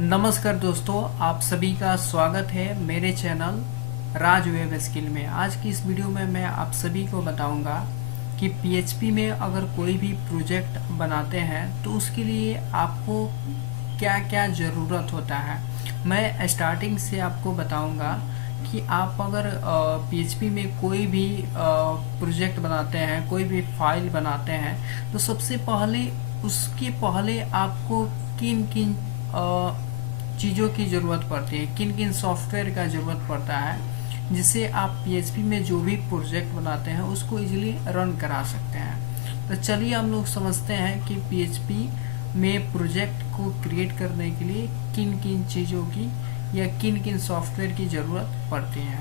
नमस्कार दोस्तों, आप सभी का स्वागत है मेरे चैनल राज वेब स्किल में। आज की इस वीडियो में मैं आप सभी को बताऊंगा कि पीएचपी में अगर कोई भी प्रोजेक्ट बनाते हैं तो उसके लिए आपको क्या क्या ज़रूरत होता है। मैं स्टार्टिंग से आपको बताऊंगा कि आप अगर पीएचपी में कोई भी प्रोजेक्ट बनाते हैं, कोई भी फाइल बनाते हैं, तो सबसे पहले उसके पहले आपको किन किन चीज़ों की ज़रूरत पड़ती है, किन किन सॉफ्टवेयर का ज़रूरत पड़ता है, जिससे आप पीएचपी में जो भी प्रोजेक्ट बनाते हैं उसको इजीली रन करा सकते हैं। तो चलिए हम लोग समझते हैं कि पीएचपी में प्रोजेक्ट को क्रिएट करने के लिए किन किन चीज़ों की या किन किन सॉफ्टवेयर की ज़रूरत पड़ती है।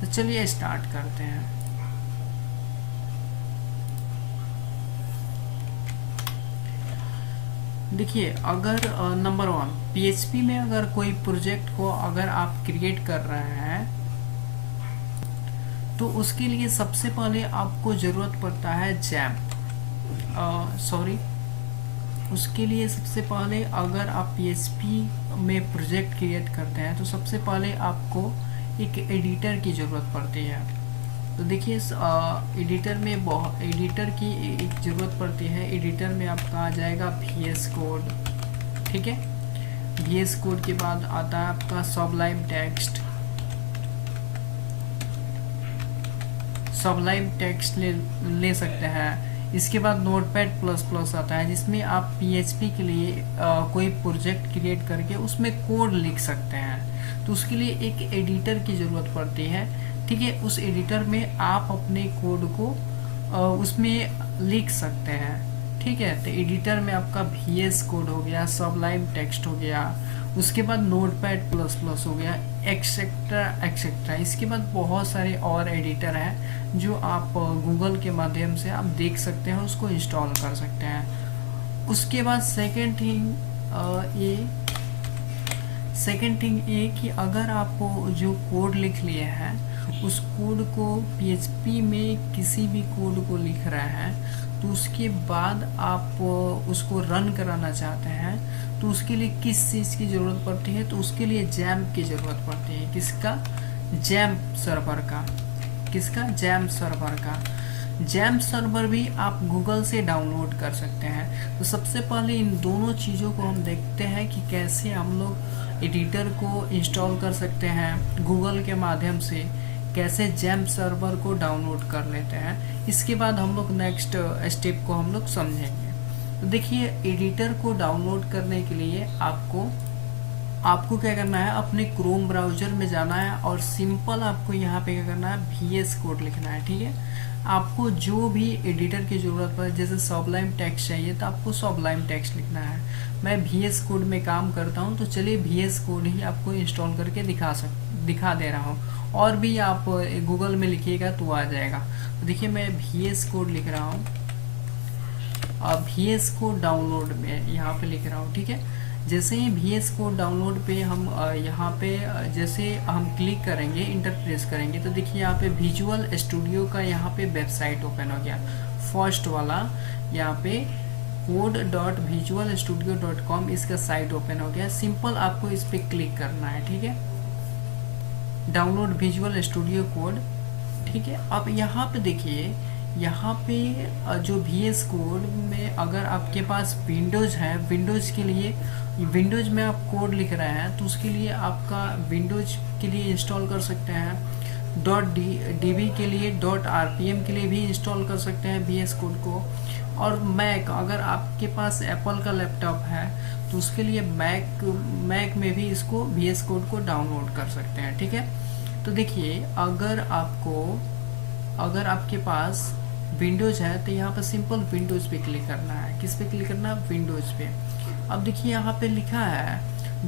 तो चलिए स्टार्ट करते हैं। देखिए, अगर नंबर वन, पीएचपी में अगर कोई प्रोजेक्ट को अगर आप क्रिएट कर रहे हैं तो उसके लिए सबसे पहले आपको ज़रूरत पड़ता है उसके लिए सबसे पहले अगर आप पीएचपी में प्रोजेक्ट क्रिएट करते हैं तो सबसे पहले आपको एक एडिटर की ज़रूरत पड़ती है। तो देखिए, एडिटर की एक ज़रूरत पड़ती है। एडिटर में आपका आ जाएगा VS कोड, ठीक है। VS कोड के बाद आता है आपका सबलाइम टेक्स्ट ले सकते हैं। इसके बाद नोटपैड++ आता है, जिसमें आप पीएचपी के लिए कोई प्रोजेक्ट क्रिएट करके उसमें कोड लिख सकते हैं। तो उसके लिए एक एडिटर की ज़रूरत पड़ती है, ठीक है। उस एडिटर में आप अपने कोड को उसमें लिख सकते हैं, ठीक है। तो एडिटर में आपका VS कोड हो गया, सबलाइम टेक्स्ट हो गया, उसके बाद नोटपैड++ हो गया, एक्सेट्रा एक्सेट्रा। इसके बाद बहुत सारे और एडिटर हैं जो आप गूगल के माध्यम से आप देख सकते हैं, उसको इंस्टॉल कर सकते हैं। उसके बाद सेकेंड थिंग ये कि अगर आप जो कोड लिख लिए हैं उस कोड को पीएचपी में किसी भी कोड को लिख रहे हैं तो उसके बाद आप उसको रन कराना चाहते हैं तो उसके लिए किस चीज़ की ज़रूरत पड़ती है, तो उसके लिए जैम्प की ज़रूरत पड़ती है। किसका? जैम्प सर्वर का। किसका? जैम्प सर्वर का। जैम्प सर्वर भी आप गूगल से डाउनलोड कर सकते हैं। तो सबसे पहले इन दोनों चीज़ों को हम देखते हैं कि कैसे हम लोग एडिटर को इंस्टॉल कर सकते हैं गूगल के माध्यम से, कैसे जैम्प सर्वर को डाउनलोड कर लेते हैं। इसके बाद हम लोग नेक्स्ट स्टेप को हम लोग समझेंगे। तो देखिए, एडिटर को डाउनलोड करने के लिए आपको क्या करना है, अपने क्रोम ब्राउज़र में जाना है और सिंपल आपको यहाँ पे क्या करना है, VS कोड लिखना है, ठीक है। आपको जो भी एडिटर की ज़रूरत पड़े, जैसे सबलाइम टेक्स्ट चाहिए तो आपको सबलाइम टेक्स्ट लिखना है। मैं VS कोड में काम करता हूँ, तो चलिए VS कोड ही आपको इंस्टॉल करके दिखा दे रहा हूँ। और भी आप गूगल में लिखिएगा तो आ जाएगा। तो देखिए, मैं VS कोड लिख रहा हूँ, VS कोड डाउनलोड में यहाँ पे लिख रहा हूँ, ठीक है। जैसे ही VS कोड डाउनलोड पे हम यहाँ पे जैसे हम क्लिक करेंगे, इंटर प्रेस करेंगे, तो देखिए यहाँ पे विजुअल स्टूडियो का यहाँ पे वेबसाइट ओपन हो गया, फर्स्ट वाला। यहाँ पे code.visualstudio.com इसका साइट ओपन हो गया। सिंपल आपको इस पर क्लिक करना है, ठीक है। डाउनलोड विजुअल स्टूडियो कोड, ठीक है। अब यहाँ पे देखिए, यहाँ पे जो VS कोड में अगर आपके पास विंडोज़ है, विंडोज़ के लिए विंडोज़ में आप कोड लिख रहे हैं तो उसके लिए आपका विंडोज़ के लिए इंस्टॉल कर सकते हैं। .db के लिए, .rpm के लिए भी इंस्टॉल कर सकते हैं VS कोड को। और मैक, अगर आपके पास एप्पल का लैपटॉप है तो उसके लिए मैक में भी इसको VS कोड को डाउनलोड कर सकते हैं, ठीक है। तो देखिए, अगर आपके पास विंडोज़ है तो यहाँ पर सिंपल विंडोज़ पे क्लिक करना है। किस पे क्लिक करना है? विंडोज़ पे। अब देखिए, यहाँ पे लिखा है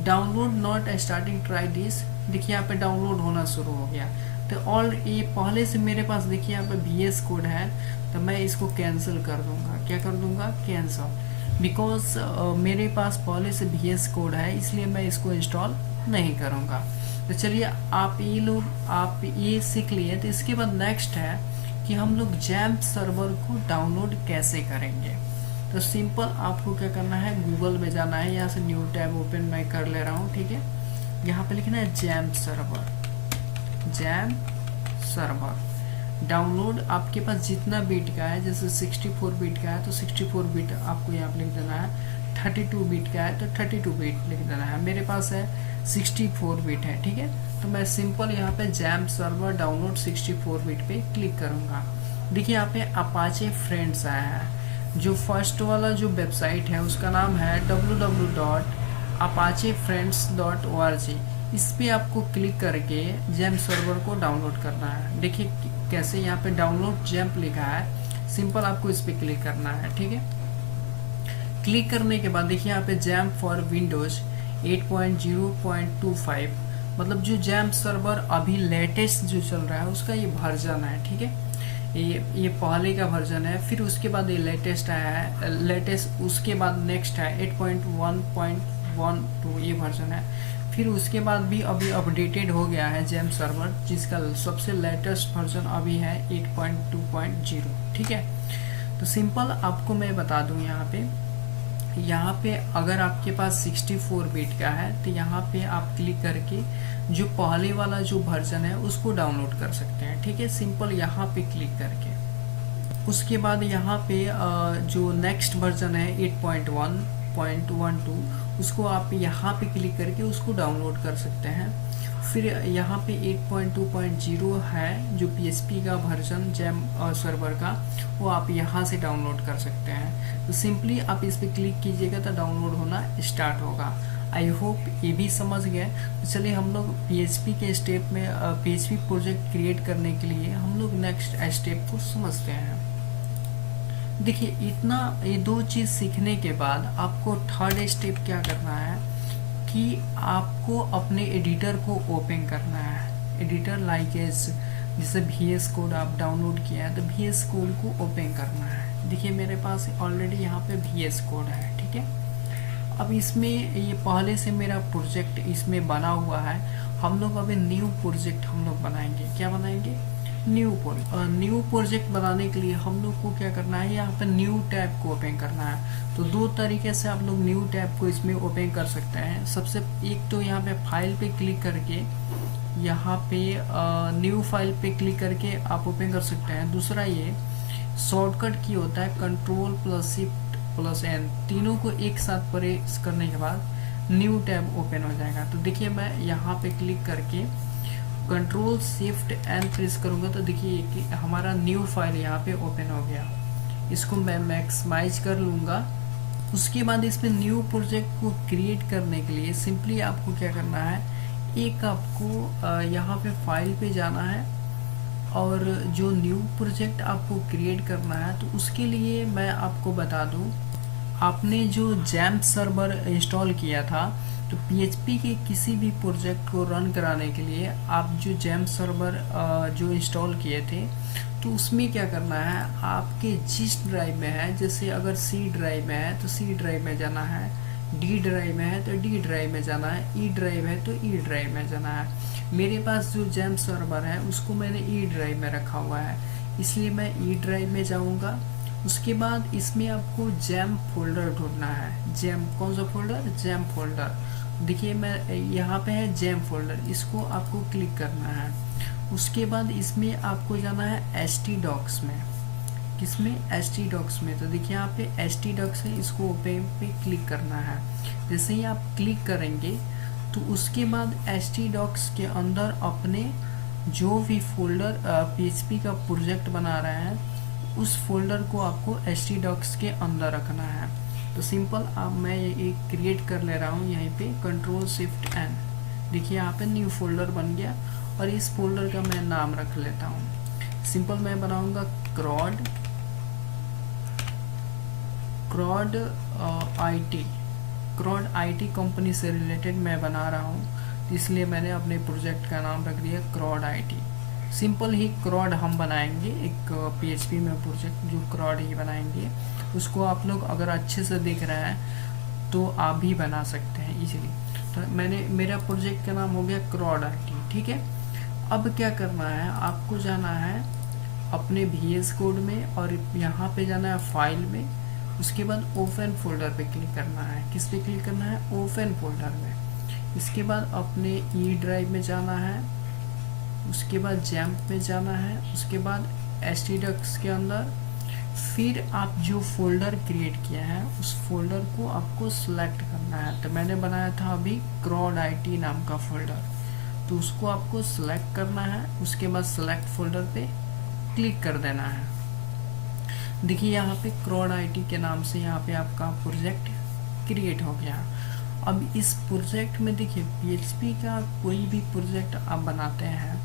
download not starting try this. देखिए यहाँ पे डाउनलोड होना शुरू हो गया। तो ऑल ये पहले से मेरे पास देखिए यहाँ पे VS कोड है, तो मैं इसको कैंसिल कर दूंगा। क्या कर दूंगा? कैंसिल। बिकॉज मेरे पास पहले से VS कोड है, इसलिए मैं इसको इंस्टॉल नहीं करूँगा। तो चलिए, आप ये सीख लिए। तो इसके बाद नेक्स्ट है कि हम लोग जैम्प सर्वर को डाउनलोड कैसे करेंगे। तो सिंपल आपको क्या करना है, गूगल में जाना है, यहाँ से न्यू टैब ओपन मैं कर ले रहा हूँ, ठीक है। यहाँ पे लिखना है jam server, jam server. Download आपके पास जितना बीट का है, जैसे 64 बीट का है तो 64 बीट आपको यहाँ पे लिख देना है, 32 बीट का है तो 32 बीट लिख देना है। मेरे पास है 64 बीट है, ठीक है। तो मैं सिंपल यहाँ पे जैम सर्वर डाउनलोड 64 बीट पे क्लिक करूँगा। देखिए यहाँ पे अपाचे फ्रेंड्स आया है। जो फर्स्ट वाला जो वेबसाइट है उसका नाम है www.apachefriends.org। इस पे आपको क्लिक करके जैम सर्वर को डाउनलोड करना है। देखिए कैसे यहाँ पे डाउनलोड जैम्प लिखा है, सिंपल आपको इस पे क्लिक करना है, ठीक है। क्लिक करने के बाद देखिए यहाँ पे जैम फॉर विंडोज 8.0.25, मतलब जो जैम सर्वर अभी लेटेस्ट जो चल रहा है उसका ये वर्जन है, ठीक है। ये पहले का वर्जन है, फिर उसके बाद ये लेटेस्ट आया है, लेटेस्ट उसके बाद नेक्स्ट है 8.1.12 ये वर्जन है। फिर उसके बाद भी अभी अपडेटेड हो गया है जैम सर्वर, जिसका सबसे लेटेस्ट वर्जन अभी है 8.2.0, ठीक है। तो सिंपल आपको मैं बता दूं, यहाँ पे अगर आपके पास 64 बिट का है तो यहाँ पे आप क्लिक करके जो पहले वाला जो वर्जन है उसको डाउनलोड कर सकते हैं, ठीक है। सिंपल यहाँ पे क्लिक करके उसके बाद यहाँ पे जो नेक्स्ट वर्जन है 8.1.12 उसको आप यहाँ पे क्लिक करके उसको डाउनलोड कर सकते हैं। फिर यहाँ पे 8.2.0 है जो PHP का वर्जन जैम सर्वर का, वो आप यहाँ से डाउनलोड कर सकते हैं। तो सिंपली आप इस पर क्लिक कीजिएगा तो डाउनलोड होना स्टार्ट होगा। आई होप ये भी समझ गए। तो चलिए हम लोग PHP के स्टेप में PHP प्रोजेक्ट क्रिएट करने के लिए हम लोग नेक्स्ट स्टेप को समझते हैं। देखिए इतना ये दो चीज़ सीखने के बाद आपको थर्ड स्टेप क्या करना है कि आपको अपने एडिटर को ओपन करना है। एडिटर लाइक एज जैसे VS कोड आप डाउनलोड किया है तो VS कोड को ओपन करना है। देखिए मेरे पास ऑलरेडी यहाँ पे VS कोड है, ठीक है। अब इसमें ये पहले से मेरा प्रोजेक्ट इसमें बना हुआ है। हम लोग अभी न्यू प्रोजेक्ट हम लोग बनाएंगे। क्या बनाएंगे? न्यू प्रोजेक्ट बनाने के लिए हम लोग को क्या करना है, यहाँ पे न्यू टैब को ओपन करना है। तो दो तरीके से आप लोग न्यू टैब को इसमें ओपन कर सकते हैं। सबसे एक तो यहाँ पे फाइल पे क्लिक करके यहाँ पे न्यू फाइल पे क्लिक करके आप ओपन कर सकते हैं। दूसरा ये शॉर्टकट की होता है Ctrl+Shift+N, तीनों को एक साथ प्रेस करने के बाद न्यू टैब ओपन हो जाएगा। तो देखिए मैं यहाँ पे क्लिक करके Ctrl+Shift+N प्रेस करूँगा तो देखिए कि हमारा न्यू फाइल यहाँ पे ओपन हो गया। इसको मैं मैक्सिमाइज कर लूँगा। उसके बाद इसमें न्यू प्रोजेक्ट को क्रिएट करने के लिए सिंपली आपको क्या करना है, एक आपको यहाँ पे फाइल पे जाना है और जो न्यू प्रोजेक्ट आपको क्रिएट करना है तो उसके लिए मैं आपको बता दूँ, आपने जो जैम सर्वर इंस्टॉल किया था तो PHP के किसी भी प्रोजेक्ट को रन कराने के लिए आप जो जैम सर्वर जो इंस्टॉल किए थे तो उसमें क्या करना है, आपके जिस ड्राइव में है, जैसे अगर C ड्राइव में है तो C ड्राइव में जाना है, D ड्राइव में है तो D ड्राइव में जाना है, E ड्राइव है तो E ड्राइव में जाना है। मेरे पास जो जैम सर्वर है उसको मैंने E ड्राइव में रखा हुआ है, इसलिए मैं E ड्राइव में जाऊँगा। उसके बाद इसमें आपको जैम फोल्डर ढूंढना है। जैम कौन सा फोल्डर? Jam folder. देखिए मैं यहाँ पे है जैम फोल्डर, इसको आपको क्लिक करना है। उसके बाद इसमें आपको जाना है htdocs में। किसमें? htdocs में। तो देखिए यहाँ पे htdocs है, इसको ओपन पे क्लिक करना है। जैसे ही आप क्लिक करेंगे तो उसके बाद htdocs के अंदर अपने जो भी फोल्डर PHP का प्रोजेक्ट बना रहे हैं उस फोल्डर को आपको htdocs के अंदर रखना है। तो सिंपल अब मैं ये क्रिएट कर ले रहा हूँ यहीं पे Ctrl+Shift+N। देखिए यहाँ पे न्यू फोल्डर बन गया और इस फोल्डर का मैं नाम रख लेता हूँ। सिंपल मैं बनाऊँगा क्रॉड IT कंपनी से रिलेटेड मैं बना रहा हूँ, इसलिए मैंने अपने प्रोजेक्ट का नाम रख दिया crowd IT। Simple he crowd हम बनाएंगे, एक PHP में प्रोजेक्ट जो क्रॉड ही बनाएंगे। उसको आप लोग अगर अच्छे से देख रहे हैं तो आप भी बना सकते हैं इजीली। तो मेरा प्रोजेक्ट का नाम हो गया क्रॉड IT, ठीक है। अब क्या करना है, आपको जाना है अपने VS कोड में और यहाँ पे जाना है फाइल में उसके बाद ओपन फोल्डर पे क्लिक करना है। किस पे क्लिक करना है? ओपन फोल्डर में। इसके बाद अपने ई ड्राइव में जाना है, उसके बाद जैम्प में जाना है, उसके बाद एसटीडक्स के अंदर फिर आप जो फोल्डर क्रिएट किया है उस फोल्डर को आपको सिलेक्ट करना है। तो मैंने बनाया था अभी क्रॉड IT नाम का फोल्डर, तो उसको आपको सिलेक्ट करना है। उसके बाद सिलेक्ट फोल्डर पे क्लिक कर देना है। देखिए यहाँ पे क्रॉड IT के नाम से यहाँ पे आपका प्रोजेक्ट क्रिएट हो गया। अब इस प्रोजेक्ट में देखिए PHP का कोई भी प्रोजेक्ट आप बनाते हैं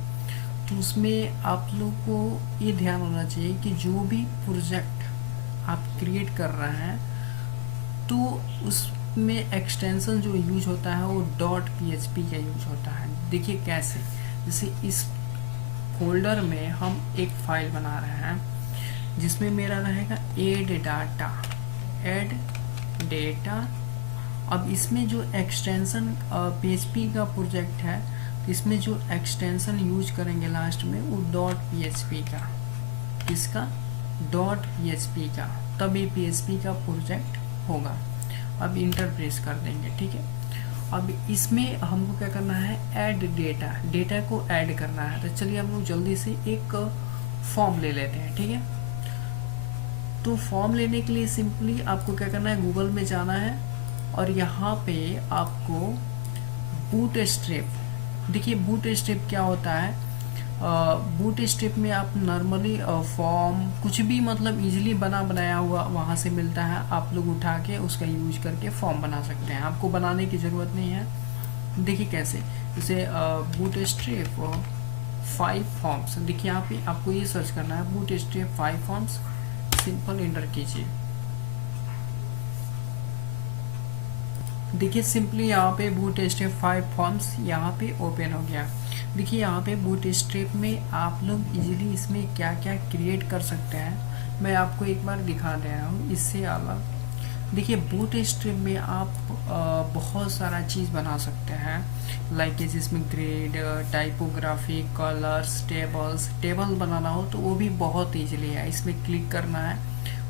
तो उसमें आप लोग को ये ध्यान होना चाहिए कि जो भी प्रोजेक्ट आप क्रिएट कर रहे हैं तो उसमें एक्सटेंशन जो यूज होता है वो .php का यूज होता है। देखिए कैसे, जैसे इस फोल्डर में हम एक फाइल बना रहे हैं जिसमें मेरा रहेगा ऐड डेटा। अब इसमें जो एक्सटेंशन PHP का प्रोजेक्ट है, इसमें जो एक्सटेंशन यूज करेंगे लास्ट में वो .php का, किसका? .php का, तभी PHP का प्रोजेक्ट होगा। अब इंटर प्रेस कर देंगे, ठीक है। अब इसमें हमको क्या करना है? ऐड डेटा को ऐड करना है। तो चलिए हम लोग जल्दी से एक फॉर्म ले लेते हैं, ठीक है। तो फॉर्म लेने के लिए सिंपली आपको क्या करना है? गूगल में जाना है और यहाँ पे आपको बूटस्ट्रैप, देखिए बूटस्ट्रैप क्या होता है? बूटस्ट्रैप में आप नॉर्मली फॉर्म कुछ भी मतलब इजीली बनाया हुआ वहाँ से मिलता है, आप लोग उठा के उसका यूज करके फॉर्म बना सकते हैं, आपको बनाने की ज़रूरत नहीं है। देखिए कैसे, जैसे बूटस्ट्रैप 5 फॉर्म्स, देखिए यहाँ पे आपको ये सर्च करना है बूटस्ट्रैप 5 फॉर्म्स, सिंपल एंटर कीजिए। देखिए सिंपली यहाँ पे बूटस्ट्रैप 5 फॉर्म्स यहाँ पे ओपन हो गया। देखिए यहाँ पे बूटस्ट्रैप में आप लोग इजीली इसमें क्या क्या क्रिएट कर सकते हैं, मैं आपको एक बार दिखा दे रहा हूँ इससे अलग। देखिए बूटस्ट्रैप में आप बहुत सारा चीज़ बना सकते हैं, लाइक जिसमें ग्रेड, टाइपोग्राफी, कलर्स, टेबल बनाना हो तो वो भी बहुत ईजिली है। इसमें क्लिक करना है,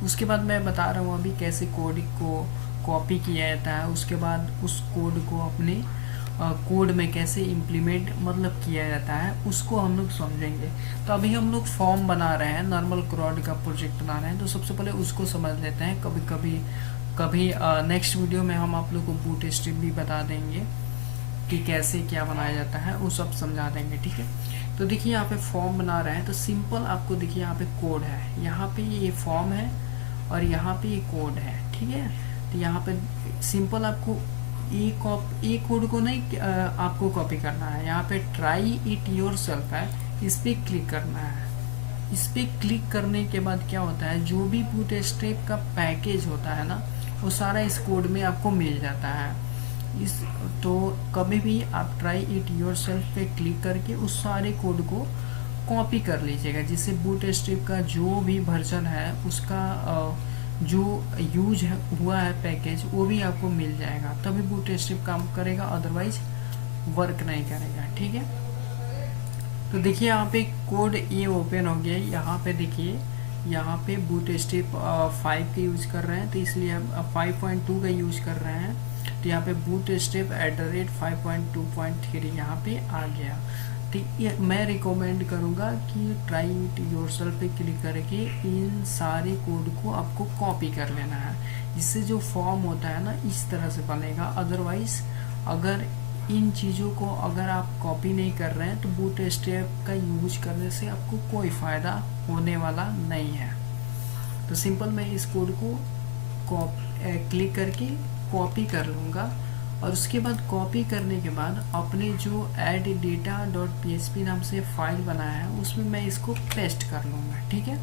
उसके बाद मैं बता रहा हूँ अभी कैसे कोड को कॉपी किया जाता है, उसके बाद उस कोड को अपने कोड में कैसे इम्प्लीमेंट मतलब किया जाता है उसको हम लोग समझेंगे। तो अभी हम लोग फॉर्म बना रहे हैं, नॉर्मल क्रॉड का प्रोजेक्ट बना रहे हैं, तो सबसे पहले उसको समझ लेते हैं। कभी नेक्स्ट वीडियो में हम आप लोग को बूटस्ट्रैप भी बता देंगे कि कैसे क्या बनाया जाता है, वो सब समझा देंगे, ठीक है। तो देखिए यहाँ पे फॉर्म बना रहे हैं, तो सिंपल आपको देखिए यहाँ पे कोड है, यहाँ पे ये फॉर्म है और यहाँ पे ये कोड है, ठीक है। तो यहाँ पे सिंपल आपको ये कोड को नहीं आपको कॉपी करना है। यहाँ पे ट्राई इट योरसेल्फ है, इस पर क्लिक करना है। इस पर क्लिक करने के बाद क्या होता है, जो भी बूटस्ट्रैप का पैकेज होता है ना वो सारा इस कोड में आपको मिल जाता है। तो कभी भी आप ट्राई इट योरसेल्फ पे क्लिक करके उस सारे कोड को कॉपी कर लीजिएगा, जिससे बूटस्ट्रैप का जो भी वर्जन है उसका जो यूज हुआ है पैकेज वो भी आपको मिल जाएगा, तभी बूटस्ट्रैप काम करेगा, अदरवाइज वर्क नहीं करेगा, ठीक है। तो देखिए यहाँ पे कोड ये ओपन हो गया। यहाँ पे देखिए यहाँ पे बूटस्ट्रैप 5 का यूज कर रहे हैं, तो इसलिए हम 5.2 का यूज कर रहे हैं। तो यहाँ पे बूटस्ट्रैप @5.2.3 यहाँ पे आ गया। तो ये मैं रिकमेंड करूँगा कि ट्राई इट योरसेल्फ पे क्लिक करके इन सारे कोड को आपको कॉपी कर लेना है, जिससे जो फॉर्म होता है ना इस तरह से बनेगा। अदरवाइज अगर इन चीज़ों को अगर आप कॉपी नहीं कर रहे हैं तो बूटस्ट्रैप का यूज करने से आपको कोई फ़ायदा होने वाला नहीं है। तो सिंपल मैं इस कोड को क्लिक करके कॉपी कर लूँगा और उसके बाद कॉपी करने के बाद अपने जो ऐड data.php नाम से फाइल बनाया है उसमें मैं इसको पेस्ट कर लूँगा, ठीक है।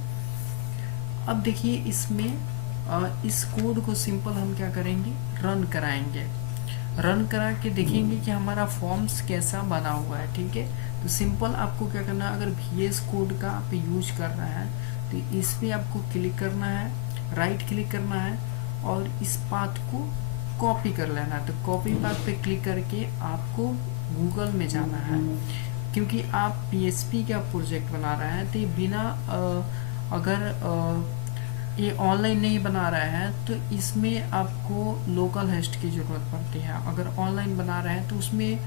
अब देखिए इसमें इस कोड को सिंपल हम क्या करेंगे, रन कराएंगे। रन करा के देखेंगे कि हमारा फॉर्म्स कैसा बना हुआ है, ठीक है। तो सिंपल आपको क्या करना है, अगर VS कोड का आप यूज कर रहे हैं तो इस पर आपको क्लिक करना है, राइट क्लिक करना है और इस पाथ को कॉपी कर लेना है। तो कॉपी पाथ पे क्लिक करके आपको गूगल में जाना है, क्योंकि आप PHP का प्रोजेक्ट बना रहे हैं तो बिना अगर ये ऑनलाइन नहीं बना रहा है तो इसमें आपको लोकल होस्ट की ज़रूरत पड़ती है। अगर ऑनलाइन बना रहा है तो उसमें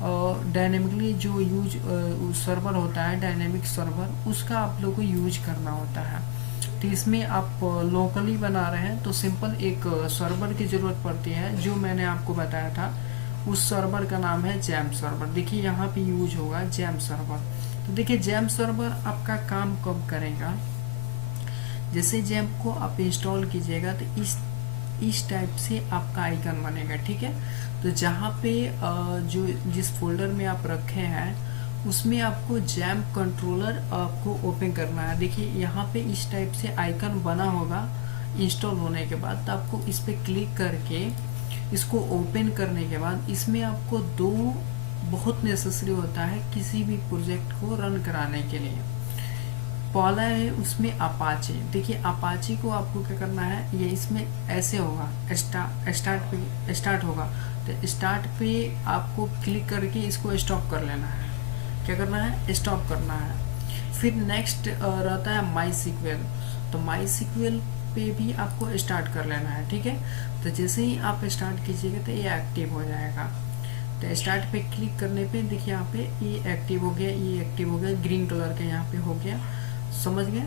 डायनेमिकली जो यूज सर्वर होता है, डायनेमिक सर्वर, उसका आप लोग को यूज करना होता है। तो इसमें आप लोकली बना रहे हैं तो सिंपल एक सर्वर की ज़रूरत पड़ती है, जो मैंने आपको बताया था। उस सर्वर का नाम है जैम सर्वर। देखिए यहाँ पे यूज होगा जैम सर्वर। तो देखिए जैम सर्वर आपका काम कब करेगा, जैसे जैम को आप इंस्टॉल कीजिएगा तो इस टाइप से आपका आइकन बनेगा, ठीक है। तो जहाँ पे जो जिस फोल्डर में आप रखे हैं उसमें आपको जैम कंट्रोलर आपको ओपन करना है। देखिए यहाँ पे इस टाइप से आइकन बना होगा इंस्टॉल होने के बाद। तो आपको इस पर क्लिक करके इसको ओपन करने के बाद इसमें आपको दो बहुत नेसेसरी होता है किसी भी प्रोजेक्ट को रन कराने के लिए। पहला है उसमें अपाचे। देखिए अपाचे को आपको क्या करना है, ये इसमें ऐसे होगा, स्टार्ट होगा तो स्टार्ट पे आपको क्लिक करके इसको स्टॉप कर लेना है। क्या करना है, स्टॉप करना है। फिर नेक्स्ट रहता है माई सीक्वल। तो माई सीक्वल पे भी आपको स्टार्ट कर लेना है, ठीक है। तो जैसे ही आप स्टार्ट कीजिएगा तो ये एक्टिव हो जाएगा। तो स्टार्ट पे क्लिक करने पे देखिए यहाँ पे ये एक्टिव हो गया, ये एक्टिव हो गया, ग्रीन कलर का यहाँ पे हो गया, समझ गए।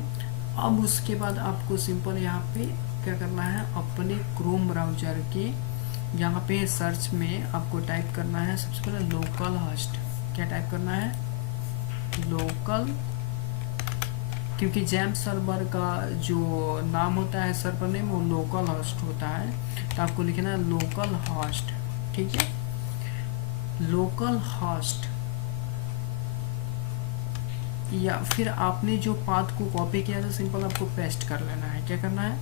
अब उसके बाद आपको सिंपल यहाँ पे क्या करना है, अपने क्रोम ब्राउज़र के यहाँ पे सर्च में आपको टाइप करना है सबसे पहले लोकल होस्ट। क्या टाइप करना है, लोकल, क्योंकि जैम सर्वर का जो नाम होता है सर्वर नेम वो लोकल होस्ट होता है। तो आपको लिखना है लोकल होस्ट, ठीक है, लोकल होस्ट। या फिर आपने जो पाथ को कॉपी किया था सिंपल आपको पेस्ट कर लेना है। क्या करना है,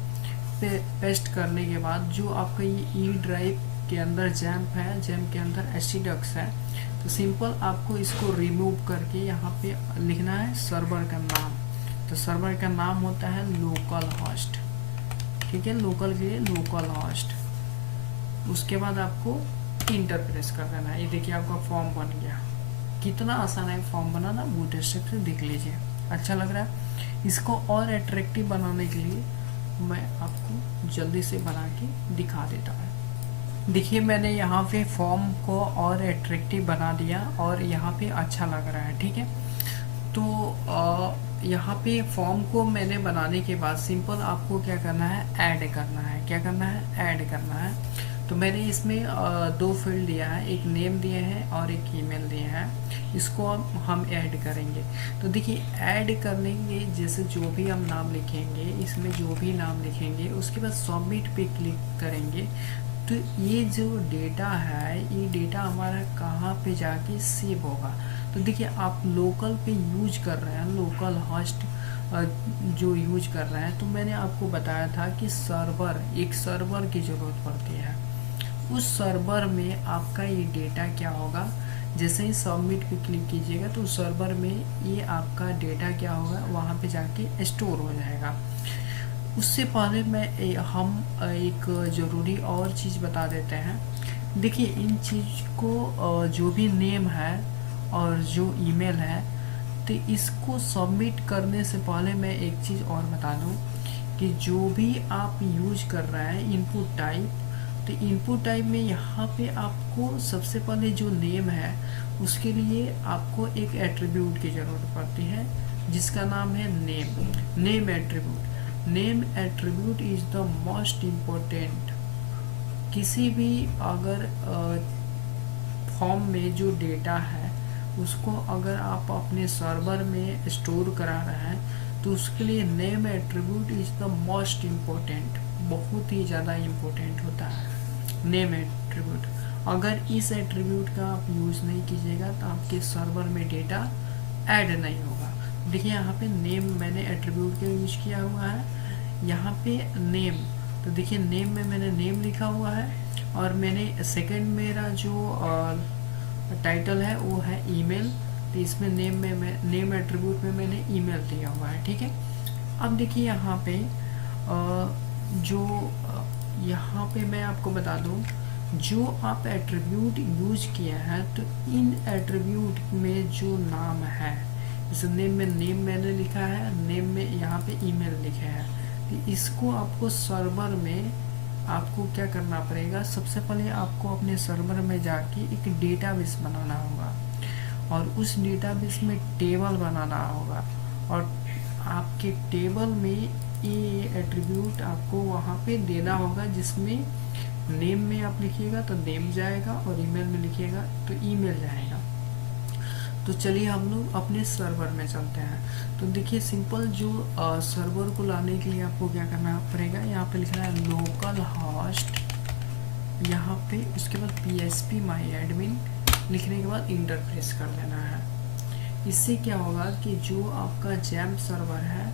पेस्ट करने के बाद जो आपका ये ई ड्राइव के अंदर जैम है, जैम के अंदर एचटीडक्स है, तो सिंपल आपको इसको रिमूव करके यहाँ पे लिखना है सर्वर का नाम। तो सर्वर का नाम होता है लोकल होस्ट, ठीक है, लोकल के लिए लोकल होस्ट। उसके बाद आपको इंटर प्रेस कर देना है। ये देखिए आपका फॉर्म बन गया। कितना आसान है फॉर्म बनाना, बूटस्ट्रैप से देख लीजिए। अच्छा लग रहा है। इसको और अट्रैक्टिव बनाने के लिए मैं आपको जल्दी से बना के दिखा देता हूँ। देखिए मैंने यहाँ पे फॉर्म को और अट्रैक्टिव बना दिया और यहाँ पे अच्छा लग रहा है, ठीक है। तो यहाँ पे फॉर्म को मैंने बनाने के बाद सिंपल आपको क्या करना है, ऐड करना है। क्या करना है, ऐड करना है। तो मैंने इसमें दो फील्ड दिया है, एक नेम दिए हैं और एक ईमेल दिए हैं। इसको हम ऐड करेंगे। तो देखिए ऐड करने के जैसे जो भी हम नाम लिखेंगे, इसमें जो भी नाम लिखेंगे उसके बाद सबमिट पे क्लिक करेंगे तो ये जो डेटा है, ये डेटा हमारा कहाँ पे जाके सेव होगा। तो देखिए आप लोकल पे यूज कर रहे हैं, लोकल होस्ट जो यूज कर रहे हैं, तो मैंने आपको बताया था कि सर्वर, एक सर्वर की ज़रूरत पड़ती है। उस सर्वर में आपका ये डेटा क्या होगा, जैसे ही सबमिट पे क्लिक कीजिएगा तो उस सर्वर में ये आपका डेटा क्या होगा, वहाँ पे जाके स्टोर हो जाएगा। उससे पहले हम एक ज़रूरी और चीज़ बता देते हैं। देखिए इन चीज़ को जो भी नेम है और जो ईमेल है, तो इसको सबमिट करने से पहले मैं एक चीज़ और बता दूं कि जो भी आप यूज कर रहे हैं इनपुट टाइप, तो इनपुट टाइप में यहाँ पे आपको सबसे पहले जो नेम है उसके लिए आपको एक एट्रीब्यूट की ज़रूरत पड़ती है जिसका नाम है name. Name attribute, name attribute is the most important. किसी भी अगर फॉर्म में जो डेटा है उसको अगर आप अपने सर्वर में स्टोर करा रहे हैं तो उसके लिए name attribute is the most important, बहुत ही ज़्यादा इम्पोर्टेंट होता है नेम एट्रीब्यूट। अगर इस एट्रीब्यूट का आप यूज़ नहीं कीजिएगा तो आपके सर्वर में डेटा ऐड नहीं होगा। देखिए यहाँ पे नेम मैंने एट्रीब्यूट का यूज किया हुआ है, यहाँ पे नेम, तो देखिए नेम में मैंने नेम लिखा हुआ है और मैंने सेकंड मेरा जो टाइटल है वो है ईमेल, तो इसमें नेम में मैं नेम एट्रीब्यूट में मैंने ईमेल दिया हुआ है, ठीक है। अब देखिए यहाँ पे यहाँ पे मैं आपको बता दूँ, जो आप एट्रीब्यूट यूज किया है तो इन एट्रीब्यूट में जो नाम है, जैसे नेम में नेम मैंने लिखा है, नेम में यहाँ पे ईमेल लिखा है, तो इसको आपको सर्वर में आपको क्या करना पड़ेगा, सबसे पहले आपको अपने सर्वर में जाके एक डेटाबेस बनाना होगा और उस डेटाबेस में टेबल बनाना होगा और आपके टेबल में ये एट्रीब्यूट आपको वहाँ पे देना होगा, जिसमें नेम में आप लिखिएगा तो नेम जाएगा और ईमेल में लिखिएगा तो ईमेल जाएगा। तो चलिए हम लोग अपने सर्वर में चलते हैं। तो देखिए सिंपल जो सर्वर को लाने के लिए आपको क्या करना पड़ेगा, यहाँ पे लिखना है लोकल होस्ट, यहाँ पे उसके बाद PHP माई एडमिन लिखने के बाद इंटर प्रेस कर देना है। इससे क्या होगा कि जो आपका जैम्प सर्वर है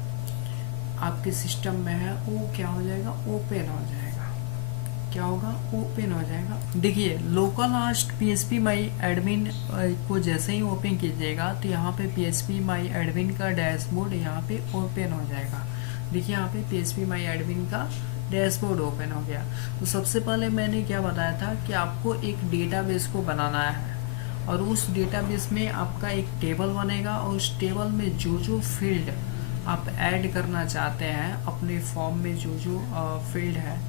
आपके सिस्टम में है वो क्या हो जाएगा, ओपन हो जाएगा। क्या होगा, ओपन हो जाएगा। देखिए लोकल होस्ट PHP माई एडमिन को जैसे ही ओपन कीजिएगा तो यहाँ पे PHP माई एडमिन का डैशबोर्ड यहाँ पे ओपन हो जाएगा। देखिए यहाँ पे PHP माई एडमिन का डैशबोर्ड ओपन हो गया। तो सबसे पहले मैंने क्या बताया था कि आपको एक डेटाबेस को बनाना है और उस डेटाबेस में आपका एक टेबल बनेगा और उस टेबल में जो जो फील्ड आप ऐड करना चाहते हैं अपने फॉर्म में, जो जो फील्ड है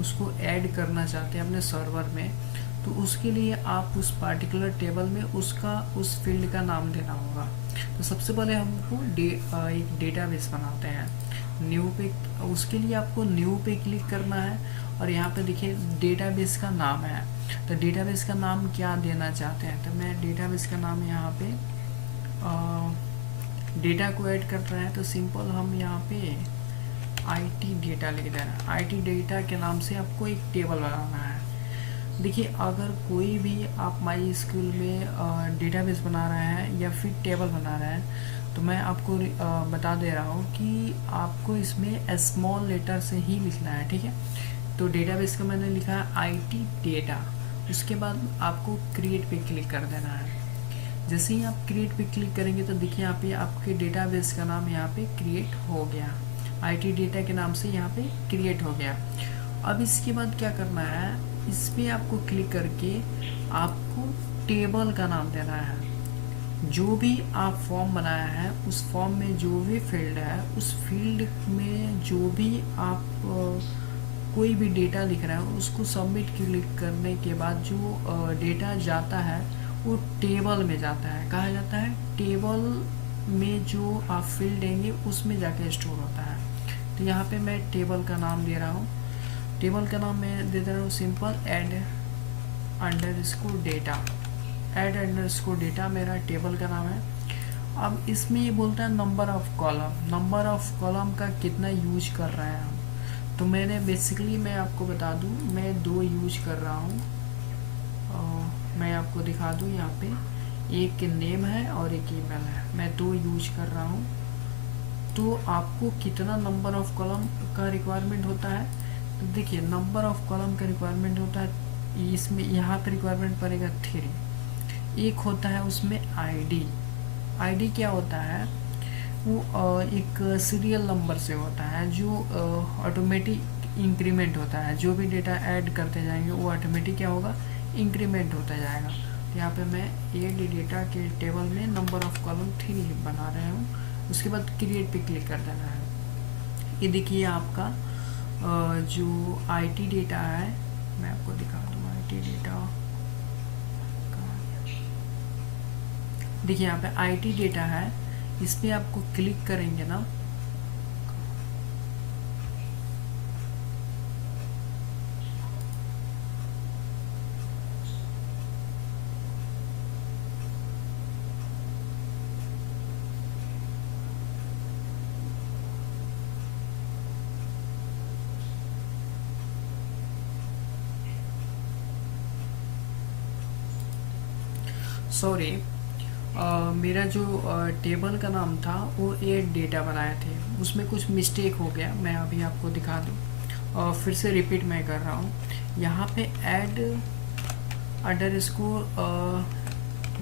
उसको ऐड करना चाहते हैं अपने सर्वर में, तो उसके लिए आप उस पार्टिकुलर टेबल में उस फील्ड का नाम देना होगा। तो सबसे पहले हमको एक डेटाबेस बनाते हैं। न्यू पे, उसके लिए आपको न्यू पे क्लिक करना है और यहाँ पे देखिए डेटाबेस का नाम है। तो डेटाबेस का नाम क्या देना चाहते हैं, तो मैं डेटाबेस का नाम यहाँ पे डेटा को ऐड कर रहे हैं तो सिंपल हम यहाँ पे IT डेटा लिख देना। IT डेटा के नाम से आपको एक टेबल बनाना है। देखिए अगर कोई भी आप माई स्कूल में डेटाबेस बना रहे हैं या फिर टेबल बना रहे हैं तो मैं आपको बता दे रहा हूँ कि आपको इसमें स्मॉल लेटर से ही लिखना है, ठीक है। तो डेटाबेस का मैंने लिखा है IT डेटा। उसके बाद आपको क्रिएट पे क्लिक कर देना है। जैसे ही आप क्रिएट पे क्लिक करेंगे तो देखिए यहाँ पे आपके डेटाबेस का नाम यहाँ पे क्रिएट हो गया, IT डेटा के नाम से यहाँ पे क्रिएट हो गया। अब इसके बाद क्या करना है, इस पर आपको क्लिक करके आपको टेबल का नाम देना है। जो भी आप फॉर्म बनाया है उस फॉर्म में जो भी फील्ड है उस फील्ड में जो भी आप कोई भी डेटा लिख रहे हैं उसको सबमिट क्लिक करने के बाद जो डेटा जाता है वो टेबल में जाता है। कहा जाता है टेबल में जो आप फील्ड देंगे उसमें जाके स्टोर होता है। तो यहाँ पे मैं टेबल का नाम दे रहा हूँ। टेबल का नाम मैं दे रहा हूँ simple add underscore data. Add underscore data मेरा टेबल का नाम है। अब इसमें ये बोलता है number of column. Number of column का कितना यूज कर रहे हैं हम, तो मैंने बेसिकली मैं आपको बता दूं मैं 2 यूज कर रहा हूँ। मैं आपको दिखा दूं यहाँ पे एक नेम है और एक ईमेल है, मैं 2 यूज कर रहा हूँ। तो आपको कितना नंबर ऑफ कॉलम का रिक्वायरमेंट होता है, तो देखिए नंबर ऑफ कॉलम का रिक्वायरमेंट होता है इसमें, यहाँ पे रिक्वायरमेंट पड़ेगा 3। एक होता है उसमें ID क्या होता है, वो एक सीरियल नंबर से होता है जो ऑटोमेटिक इंक्रीमेंट होता है। जो भी डेटा ऐड करते जाएंगे वो ऑटोमेटिक क्या होगा, इंक्रीमेंट होता जाएगा। तो यहाँ पे मैं ऐड डेटा के टेबल में नंबर ऑफ कॉलम 3 बना रहा हूँ। उसके बाद क्रिएट पे क्लिक कर देना है। ये देखिए आपका जो IT डेटा है, मैं आपको दिखा दूँ IT डेटा। देखिए यहाँ पे IT डेटा है, इस पे आपको क्लिक करेंगे ना सॉरी मेरा जो टेबल का नाम था वो ऐड डेटा बनाए थे, उसमें कुछ मिस्टेक हो गया। मैं अभी आपको दिखा दूँ और फिर से रिपीट मैं कर रहा हूँ। यहाँ पे ऐड अंडरस्कोर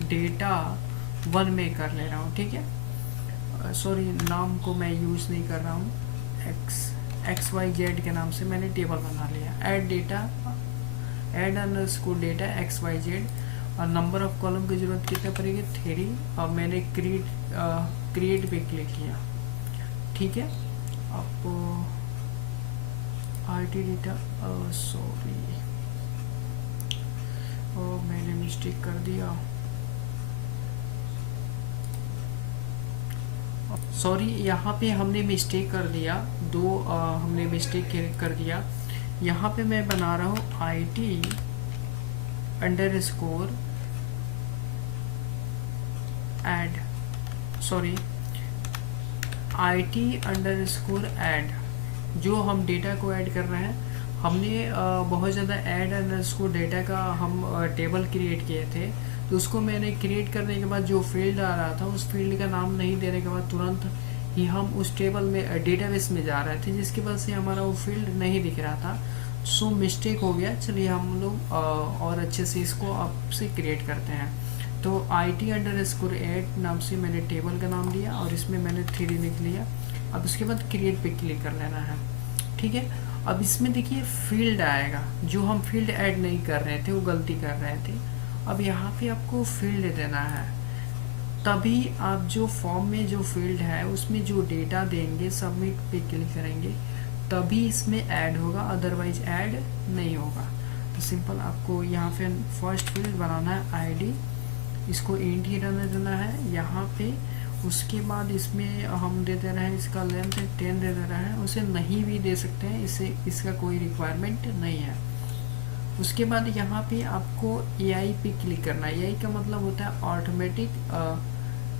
डेटा 1 में कर ले रहा हूँ, ठीक है। सॉरी नाम को मैं यूज़ नहीं कर रहा हूँ, XYZ के नाम से मैंने टेबल बना लिया। ऐड अंडरस्कोर डेटा XYZ और नंबर ऑफ कॉलम की ज़रूरत कितना पड़ेगी 3। और मैंने क्रिएट पे क्लिक किया, ठीक है। अब IT डेटा, सॉरी मैंने मिस्टेक कर दिया, सॉरी यहाँ पे हमने मिस्टेक कर दिया, हमने मिस्टेक कर दिया। यहाँ पे मैं बना रहा हूँ IT_add, सॉरी IT_add, जो हम डेटा को ऐड कर रहे हैं। हमने बहुत ज़्यादा add_डेटा का हम टेबल क्रिएट किए थे, तो उसको मैंने क्रिएट करने के बाद जो फील्ड आ रहा था उस फील्ड का नाम नहीं देने के बाद तुरंत ही हम उस टेबल में डेटाबेस में जा रहे थे, जिसकी वजह से हमारा वो फील्ड नहीं दिख रहा था। सो मिस्टेक हो गया। चलिए हम लोग और अच्छे से इसको अब से क्रिएट करते हैं। तो IT_add नाम से मैंने टेबल का नाम दिया और इसमें मैंने 3D लिख लिया। अब उसके बाद क्रिएट पे क्लिक कर लेना है, ठीक है। अब इसमें देखिए फील्ड आएगा, जो हम फील्ड ऐड नहीं कर रहे थे, वो गलती कर रहे थे। अब यहाँ पे आपको फील्ड देना है, तभी आप जो फॉर्म में जो फील्ड है उसमें जो डेटा देंगे, सबमिट पे क्लिक करेंगे, तभी इसमें ऐड होगा, अदरवाइज ऐड नहीं होगा। तो सिंपल आपको यहाँ पे फर्स्ट फील्ड बनाना है ID, इसको इंट ही रहने देना है यहाँ पे। उसके बाद इसमें हम दे दे रहे हैं, इसका लेंथ 10 दे दे रहे हैं, उसे नहीं भी दे सकते हैं, इससे इसका कोई रिक्वायरमेंट नहीं है। उसके बाद यहाँ पे आपको AI पे क्लिक करना है। AI का मतलब होता है ऑटोमेटिक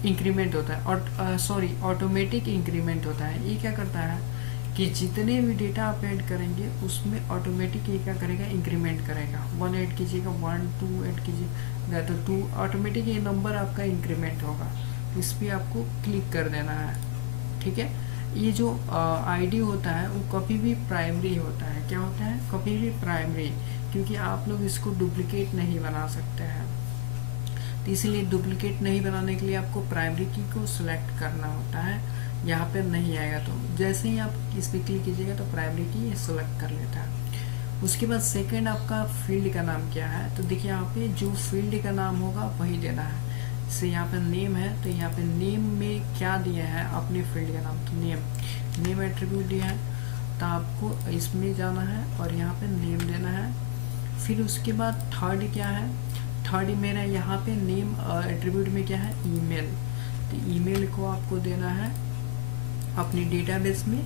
इंक्रीमेंट होता है, और सॉरी ऑटोमेटिक इंक्रीमेंट होता है। ये क्या करता है कि जितने भी डेटा आप ऐड करेंगे उसमें ऑटोमेटिक ये क्या करेगा, इंक्रीमेंट करेगा। 1 ऐड कीजिएगा, 1 2 ऐड कीजिएगा तो 2 ऑटोमेटिक ये नंबर आपका इंक्रीमेंट होगा। इस पर आपको क्लिक कर देना है, ठीक है। ये जो ID होता है वो कभी भी प्राइमरी होता है। क्या होता है, कभी भी प्राइमरी, क्योंकि आप लोग इसको डुप्लीकेट नहीं बना सकते हैं। तो इसलिए डुप्लीकेट नहीं बनाने के लिए आपको प्राइमरी की को सिलेक्ट करना होता है। यहाँ पे नहीं आएगा तो जैसे ही आप इस पर क्लिक कीजिएगा तो प्राइमरी की सिलेक्ट कर लेता है। उसके बाद सेकंड आपका फील्ड का नाम क्या है, तो देखिए यहाँ पे जो फील्ड का नाम होगा वही देना है। जैसे यहाँ पे नेम है, तो यहाँ पे नेम में क्या दिया है अपने फील्ड का नाम, तो नेम एट्रीब्यूट दिया है, तो आपको इसमें जाना है और यहाँ पे नेम देना है। फिर उसके बाद थर्ड क्या है, थर्ड मेरा यहाँ पे नेम एट्रीब्यूट में क्या है, ईमेल। तो ईमेल को आपको देना है अपनी डेटाबेस में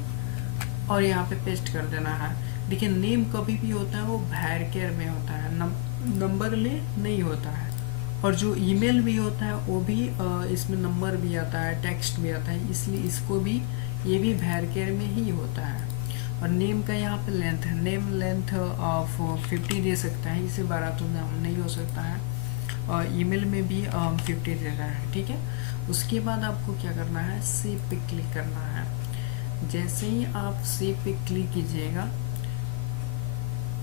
और यहाँ पे पेस्ट कर देना है। देखिए नेम कभी भी होता है वो varchar में होता है, नंबर में नहीं होता है। और जो ईमेल भी होता है वो भी इसमें नंबर भी आता है, टेक्स्ट भी आता है, इसलिए इसको भी ये भी varchar में ही होता है। और नेम का यहाँ पे लेंथ है, नेम लेंथ ऑफ 50 दे सकता है, इससे 12 तो नहीं हो सकता है। और ईमेल में भी 50 दे रहा है, ठीक है। उसके बाद आपको क्या करना है, सेव पे क्लिक करना है। जैसे ही आप सेव पे क्लिक कीजिएगा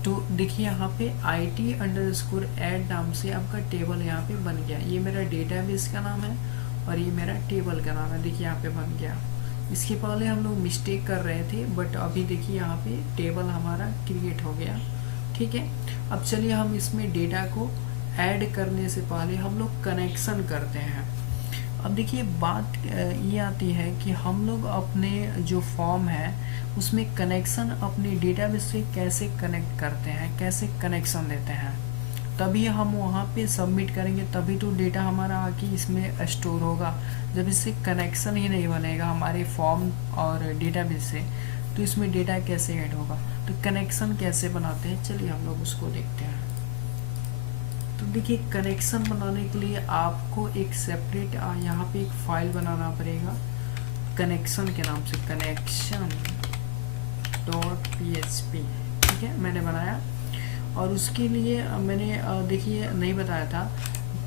तो देखिए यहाँ पे IT_add नाम से आपका टेबल यहाँ पे बन गया। ये मेरा डेटाबेस का नाम है और ये मेरा टेबल का नाम है, देखिए यहाँ पे बन गया। इसके पहले हम लोग मिस्टेक कर रहे थे, बट अभी देखिए यहाँ पे टेबल हमारा क्रिएट हो गया, ठीक है। अब चलिए हम इसमें डेटा को ऐड करने से पहले हम लोग कनेक्शन करते हैं। अब देखिए बात ये आती है कि हम लोग अपने जो फॉर्म है उसमें कनेक्शन अपने डेटाबेस से कैसे कनेक्ट करते हैं, कैसे कनेक्शन देते हैं, तभी हम वहाँ पे सबमिट करेंगे, तभी तो डेटा हमारा आके इसमें स्टोर होगा। जब इससे कनेक्शन ही नहीं बनेगा हमारे फॉर्म और डेटाबेस से, तो इसमें डेटा कैसे ऐड होगा। तो कनेक्शन कैसे बनाते हैं, चलिए हम लोग उसको देखते हैं। तो देखिए कनेक्शन बनाने के लिए आपको एक सेपरेट यहाँ पे एक फाइल बनाना पड़ेगा कनेक्शन के नाम से, connection.php, ठीक है, मैंने बनाया। और उसके लिए मैंने देखिए नहीं बताया था,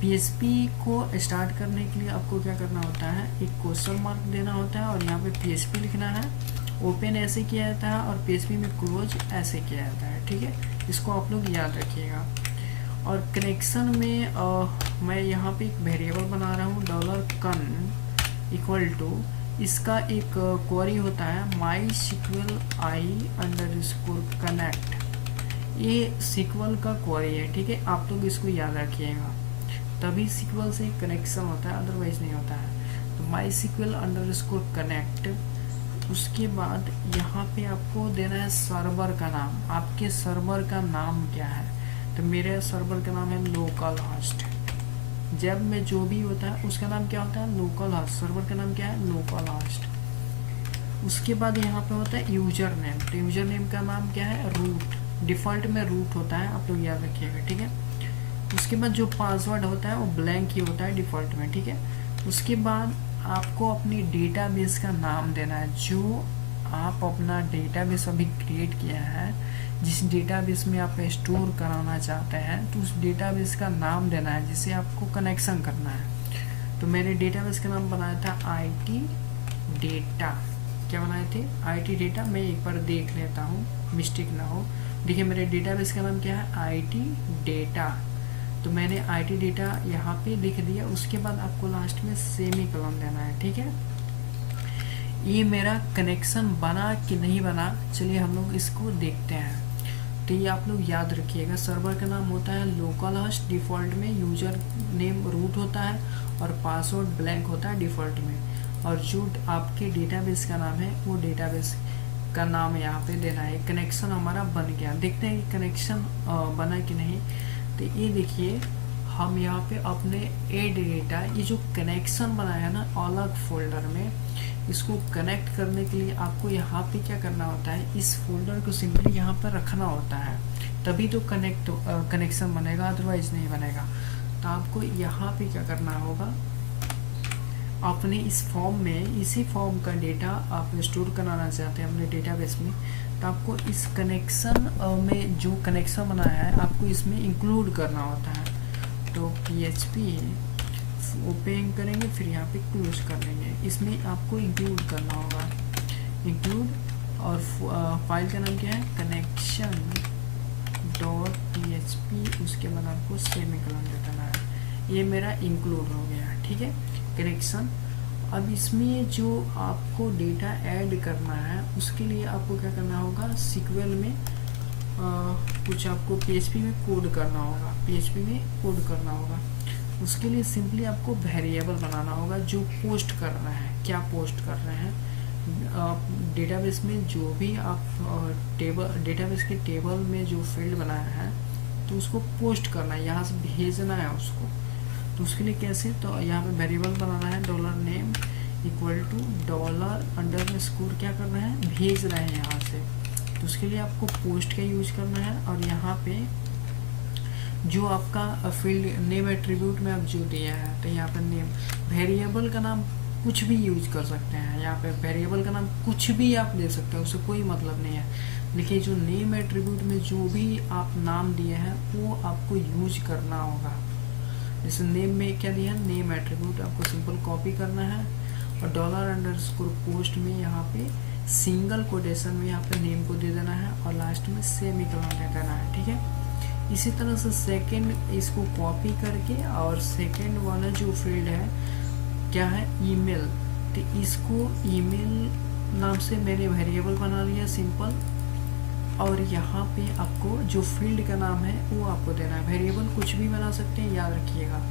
PHP को स्टार्ट करने के लिए आपको क्या करना होता है, एक क्वेश्चन मार्क देना होता है और यहाँ पे PHP लिखना है। ओपन ऐसे किया जाता है और PHP में क्लोज ऐसे किया जाता है, ठीक है। इसको आप लोग याद रखिएगा। और कनेक्शन में मैं यहाँ पे एक वेरिएबल बना रहा हूँ $con इक्वल टू, इसका एक क्वेरी होता है MySQLi_connect, ये SQL का क्वेरी है, ठीक है। आप लोग इसको याद रखिएगा, तभी SQL से कनेक्शन होता है, अदरवाइज नहीं होता है। तो MySQL_connect उसके बाद यहाँ पे आपको देना है सर्वर का नाम। आपके सर्वर का नाम क्या है? तो मेरे सर्वर का नाम है लोकल होस्ट। जब में जो भी होता है उसका नाम क्या होता है? Local host. सर्वर का नाम क्या है? Local host. उसके बाद यहाँ पे होता है यूजर नेम। तो यूजर नेम का नाम क्या है? रूट। डिफ़ॉल्ट में रूट होता है, आप लोग याद रखिएगा, ठीक है। उसके बाद जो पासवर्ड होता है वो ब्लैंक ही होता है डिफ़ॉल्ट में, ठीक है। उसके बाद आपको अपनी डेटाबेस का नाम देना है। जो आप अपना डेटाबेस अभी क्रिएट किया है, जिस डेटाबेस में आप स्टोर कराना चाहते हैं, तो उस डेटाबेस का नाम देना है जिसे आपको कनेक्शन करना है। तो मैंने डेटाबेस का नाम बनाया था IT डेटा। क्या बनाए थे? IT data. मैं एक बार देख लेता हूँ, मिस्टेक ना हो। देखिए मेरे डेटाबेस का नाम क्या है? IT data. तो मैंने IT डेटा यहाँ पे लिख दिया। उसके बाद आपको लास्ट में सेमीकोलन देना है, ठीक है। ये मेरा कनेक्शन बना कि नहीं बना, चलिए हम लोग इसको देखते हैं। तो ये आप लोग याद रखिएगा, सर्वर का नाम होता है लोकल होस्ट, डिफ़ॉल्ट में यूजर नेम रूट होता है और पासवर्ड ब्लैंक होता है डिफ़ॉल्ट में। और जो आपके डेटाबेस का नाम है वो डेटाबेस का नाम यहाँ पे देना है। कनेक्शन हमारा बन गया। देखते हैं कि कनेक्शन बना कि नहीं। तो ये देखिए हम यहाँ पे अपने एड डेटा, ये जो कनेक्शन बनाया है ना अलग फोल्डर में, इसको कनेक्ट करने के लिए आपको यहाँ पे क्या करना होता है? इस फोल्डर को सिंपली यहाँ पर रखना होता है, तभी तो कनेक्शन बनेगा, अदरवाइज नहीं बनेगा। तो आपको यहाँ पे क्या करना होगा? अपने इस फॉर्म में, इसी फॉर्म का डेटा आप स्टोर कराना चाहते हैं अपने डेटाबेस में, तो आपको इस कनेक्शन में जो कनेक्शन बनाया है आपको इसमें इंक्लूड करना होता है। तो PHP ओपन करेंगे, फिर यहाँ पे क्लोज कर लेंगे। इसमें आपको इंक्लूड करना होगा, इंक्लूड, और फाइल का नाम क्या है? Connection dot PHP। उसके बाद आपको सेमीकोलन देना है। ये मेरा इंक्लूड हो गया, ठीक है, कनेक्शन। अब इसमें जो आपको डेटा ऐड करना है उसके लिए आपको क्या करना होगा? SQL में कुछ आपको PHP में कोड करना होगा, PHP में कोड करना होगा। उसके लिए सिंपली आपको वेरिएबल बनाना होगा जो पोस्ट कर रहे हैं। क्या पोस्ट कर रहे हैं? डेटाबेस में जो भी आप डेटाबेस के टेबल में जो फील्ड बनाया है तो उसको पोस्ट करना है, यहाँ से भेजना है उसको। तो उसके लिए कैसे? तो यहाँ पे वेरिएबल बनाना है, $name इक्वल टू $_ क्या कर रहे हैं? भेज रहे हैं यहाँ से। तो उसके लिए आपको पोस्ट का यूज करना है। और यहाँ पे जो आपका फील्ड नेम एट्रीब्यूट में आप जो दिया है, तो यहाँ पर नेम, वेरिएबल का नाम कुछ भी यूज कर सकते हैं। यहाँ पे वेरिएबल का नाम कुछ भी आप दे सकते हैं, उससे कोई मतलब नहीं है। लेकिन जो नेम एट्रीब्यूट में जो भी आप नाम दिए हैं वो आपको यूज करना होगा। जैसे नेम में क्या दिया है? नेम एट्रीब्यूट आपको सिंपल कॉपी करना है और $_ में यहाँ पे सिंगल कोटेशन में यहाँ पे नेम को दे देना है और लास्ट में सेमीकोलन दे देना है, ठीक है। इसी तरह से सेकंड इसको कॉपी करके, और सेकंड वाला जो फील्ड है क्या है? ईमेल। तो इसको ईमेल नाम से मैंने वेरिएबल बना लिया सिंपल। और यहाँ पे आपको जो फील्ड का नाम है वो आपको देना है। वेरिएबल कुछ भी बना सकते हैं, याद रखिएगा,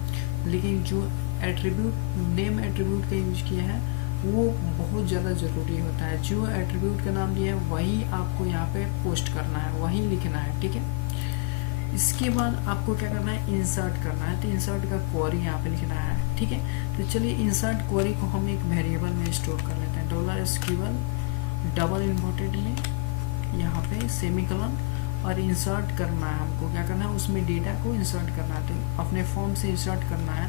लेकिन जो एट्रीब्यूट, नेम एट्रीब्यूट का यूज किया है वो बहुत ज़्यादा ज़रूरी होता है। जो एट्रीब्यूट का नाम दिया है वही आपको यहाँ पे पोस्ट करना है, वही लिखना है, ठीक है। इसके बाद आपको क्या करना है? इंसर्ट करना है। तो इंसर्ट का क्वेरी यहाँ पे लिखना है, ठीक है। तो चलिए इंसर्ट क्वेरी को हम एक वेरिएबल में स्टोर कर लेते हैं, $SQL डबल इन्वर्टेड में यहाँ पे सेमीकोलन, और इंसर्ट करना है हमको। क्या करना है? उसमें डेटा को इंसर्ट करना है। तो अपने फॉर्म से इंसर्ट करना है,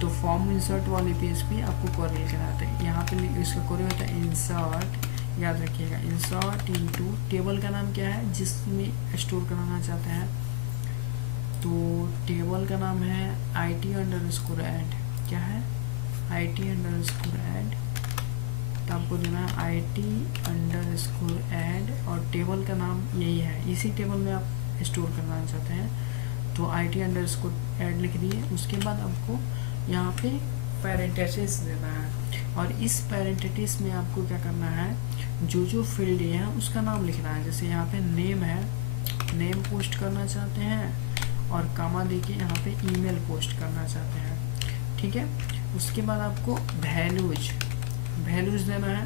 तो फॉर्म इंसर्ट वाली पेज पे आपको क्वेरी लिखना है। यहाँ पे इसका क्वेरी होता है इंसर्ट, याद रखिएगा, इंसर्ट इनटू, टेबल का नाम क्या है जिसमें स्टोर कराना चाहते हैं? तो टेबल का नाम है IT_add। क्या है? IT_add। तो आपको देना है IT_add और टेबल का नाम यही है, इसी टेबल में आप स्टोर करना चाहते हैं। तो IT_add लिख दिए। उसके बाद आपको यहाँ पे पैरेंथेसिस देना है, और इस पैरेंथेसिस में आपको क्या करना है? जो जो फील्ड है उसका नाम लिखना है। जैसे यहाँ पे नेम है, नेम पोस्ट करना चाहते हैं, और कामा देके यहाँ पे ईमेल पोस्ट करना चाहते हैं, ठीक है। उसके बाद आपको वैल्यूज देना है।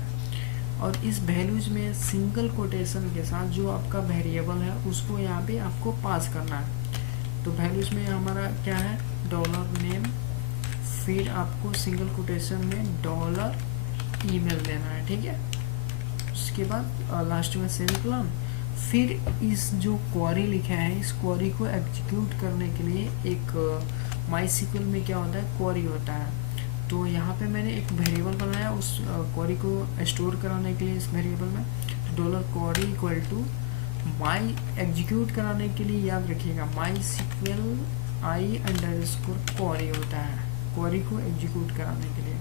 और इस वैल्यूज में सिंगल कोटेशन के साथ जो आपका वेरिएबल है उसको यहाँ पे आपको पास करना है। तो वैल्यूज में हमारा क्या है, डॉलर नेम, फिर आपको सिंगल कोटेशन में डॉलर ईमेल देना है, ठीक है। उसके बाद लास्ट में सेमीकोलन। फिर इस जो क्वेरी लिखा है, इस क्वेरी को एग्जीक्यूट करने के लिए एक माईसीक्वल में क्या होता है, क्वेरी होता है। तो यहाँ पे मैंने एक वेरिएबल बनाया उस क्वेरी को स्टोर कराने के लिए इस वेरिएबल में। Dollar query equal to my, execute कराने के लिए याद रखिएगा माईसीक्वल आई अंडरस्कोर क्वेरी होता है, क्वेरी को एग्जीक्यूट कराने के लिए।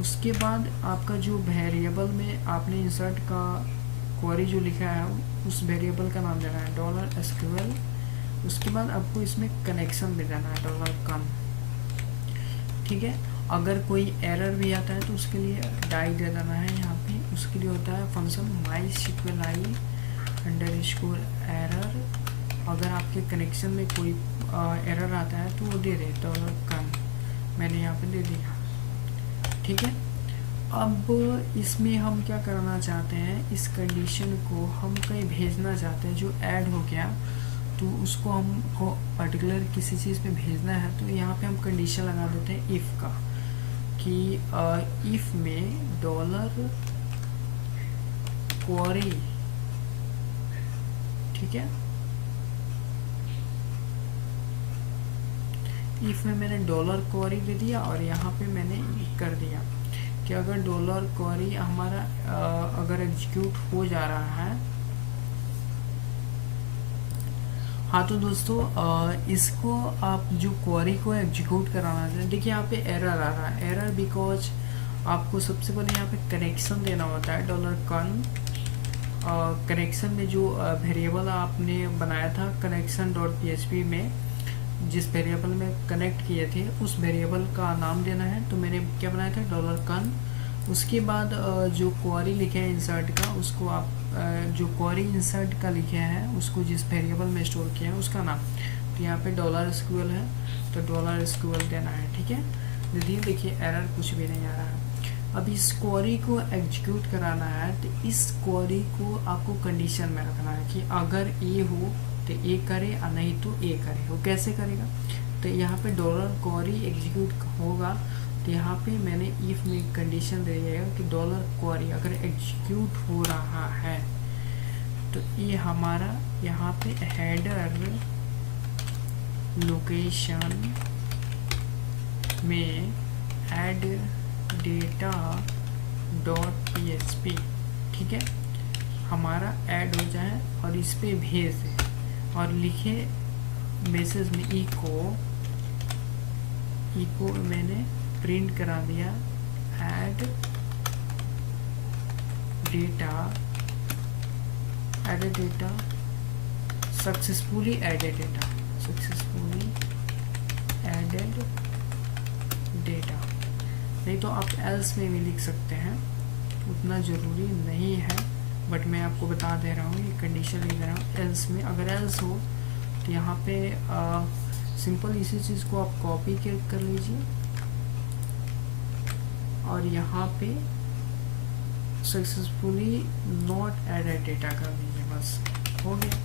उसके बाद आपका जो वेरिएबल में आपने इंसर्ट का क्वेरी जो लिखा है उस वेरिएबल का नाम देना है डॉलर एसक्यूएल। उसके बाद आपको इसमें कनेक्शन भी देना है डॉलर कन, ठीक है। अगर कोई एरर भी आता है तो उसके लिए डाई दे देना है यहाँ पे। उसके लिए होता है फंक्शन माईसीक्वल आई अंडरस्कोर एरर। अगर आपके कनेक्शन में कोई एरर आता है तो वो दे दे डॉलर कन, मैंने यहाँ पे दे दिया, ठीक है। अब इसमें हम क्या करना चाहते हैं, इस कंडीशन को हम कहीं भेजना चाहते हैं जो ऐड हो गया, तो उसको हमको पर्टिकुलर किसी चीज़ पे भेजना है। तो यहाँ पे हम कंडीशन लगा देते हैं इफ़ का, कि इफ़ में डॉलर क्वेरी, ठीक है। इफ़ में मैंने डॉलर क्वेरी दे दिया और यहाँ पे मैंने कर दिया कि अगर डॉलर क्वेरी हमारा अगर एग्जीक्यूट हो जा रहा है। हाँ तो दोस्तों इसको आप जो क्वेरी को एग्जीक्यूट कराना चाहते हैं, देखिए यहाँ पे एरर आ रहा है, एरर बिकॉज आपको सबसे पहले यहाँ पे कनेक्शन देना होता है डॉलर कन। कनेक्शन में जो वेरिएबल आपने बनाया था कनेक्शन डॉट पीएचपी में, जिस वेरिएबल में कनेक्ट किए थे उस वेरिएबल का नाम देना है। तो मैंने क्या बनाया था, डॉलर कन। उसके बाद जो क्वेरी लिखे हैं इंसर्ट का, उसको आप जो क्वेरी इंसर्ट का लिखे हैं उसको जिस वेरिएबल में स्टोर किया है उसका नाम। तो यहाँ पे डॉलर एसक्यूएल है तो डॉलर एसक्यूएल देना है, ठीक है। यदि देखिए एरर कुछ भी नहीं आ रहा है। अब इस क्वेरी को एग्जीक्यूट कराना है तो इस क्वेरी को आपको कंडीशन में रखना है कि अगर ए हो तो ए करे और नहीं तो ए करे। वो कैसे करेगा, तो यहाँ पे डॉलर क्वेरी एग्जीक्यूट होगा तो यहाँ पे मैंने इफ में कंडीशन दे दिया कि डॉलर क्वेरी अगर एग्जीक्यूट हो रहा है तो ये हमारा यहाँ पे हेडर लोकेशन में ऐड डेटा डॉट पीएचपी, ठीक है, हमारा ऐड हो जाए और इस पे भेज दे और लिखे मैसेज में इको मैंने प्रिंट करा दिया add data successfully added data. नहीं तो आप एल्स में भी लिख सकते हैं, उतना ज़रूरी नहीं है, बट मैं आपको बता दे रहा हूँ, ये कंडीशन लिख रहा हूँ। एल्स में अगर एल्स हो तो यहाँ पे सिंपल इसी चीज़ को आप कॉपी कर लीजिए और यहाँ पे सक्सेसफुली नॉट एडेड डेटा कर दीजिए, बस हो गया।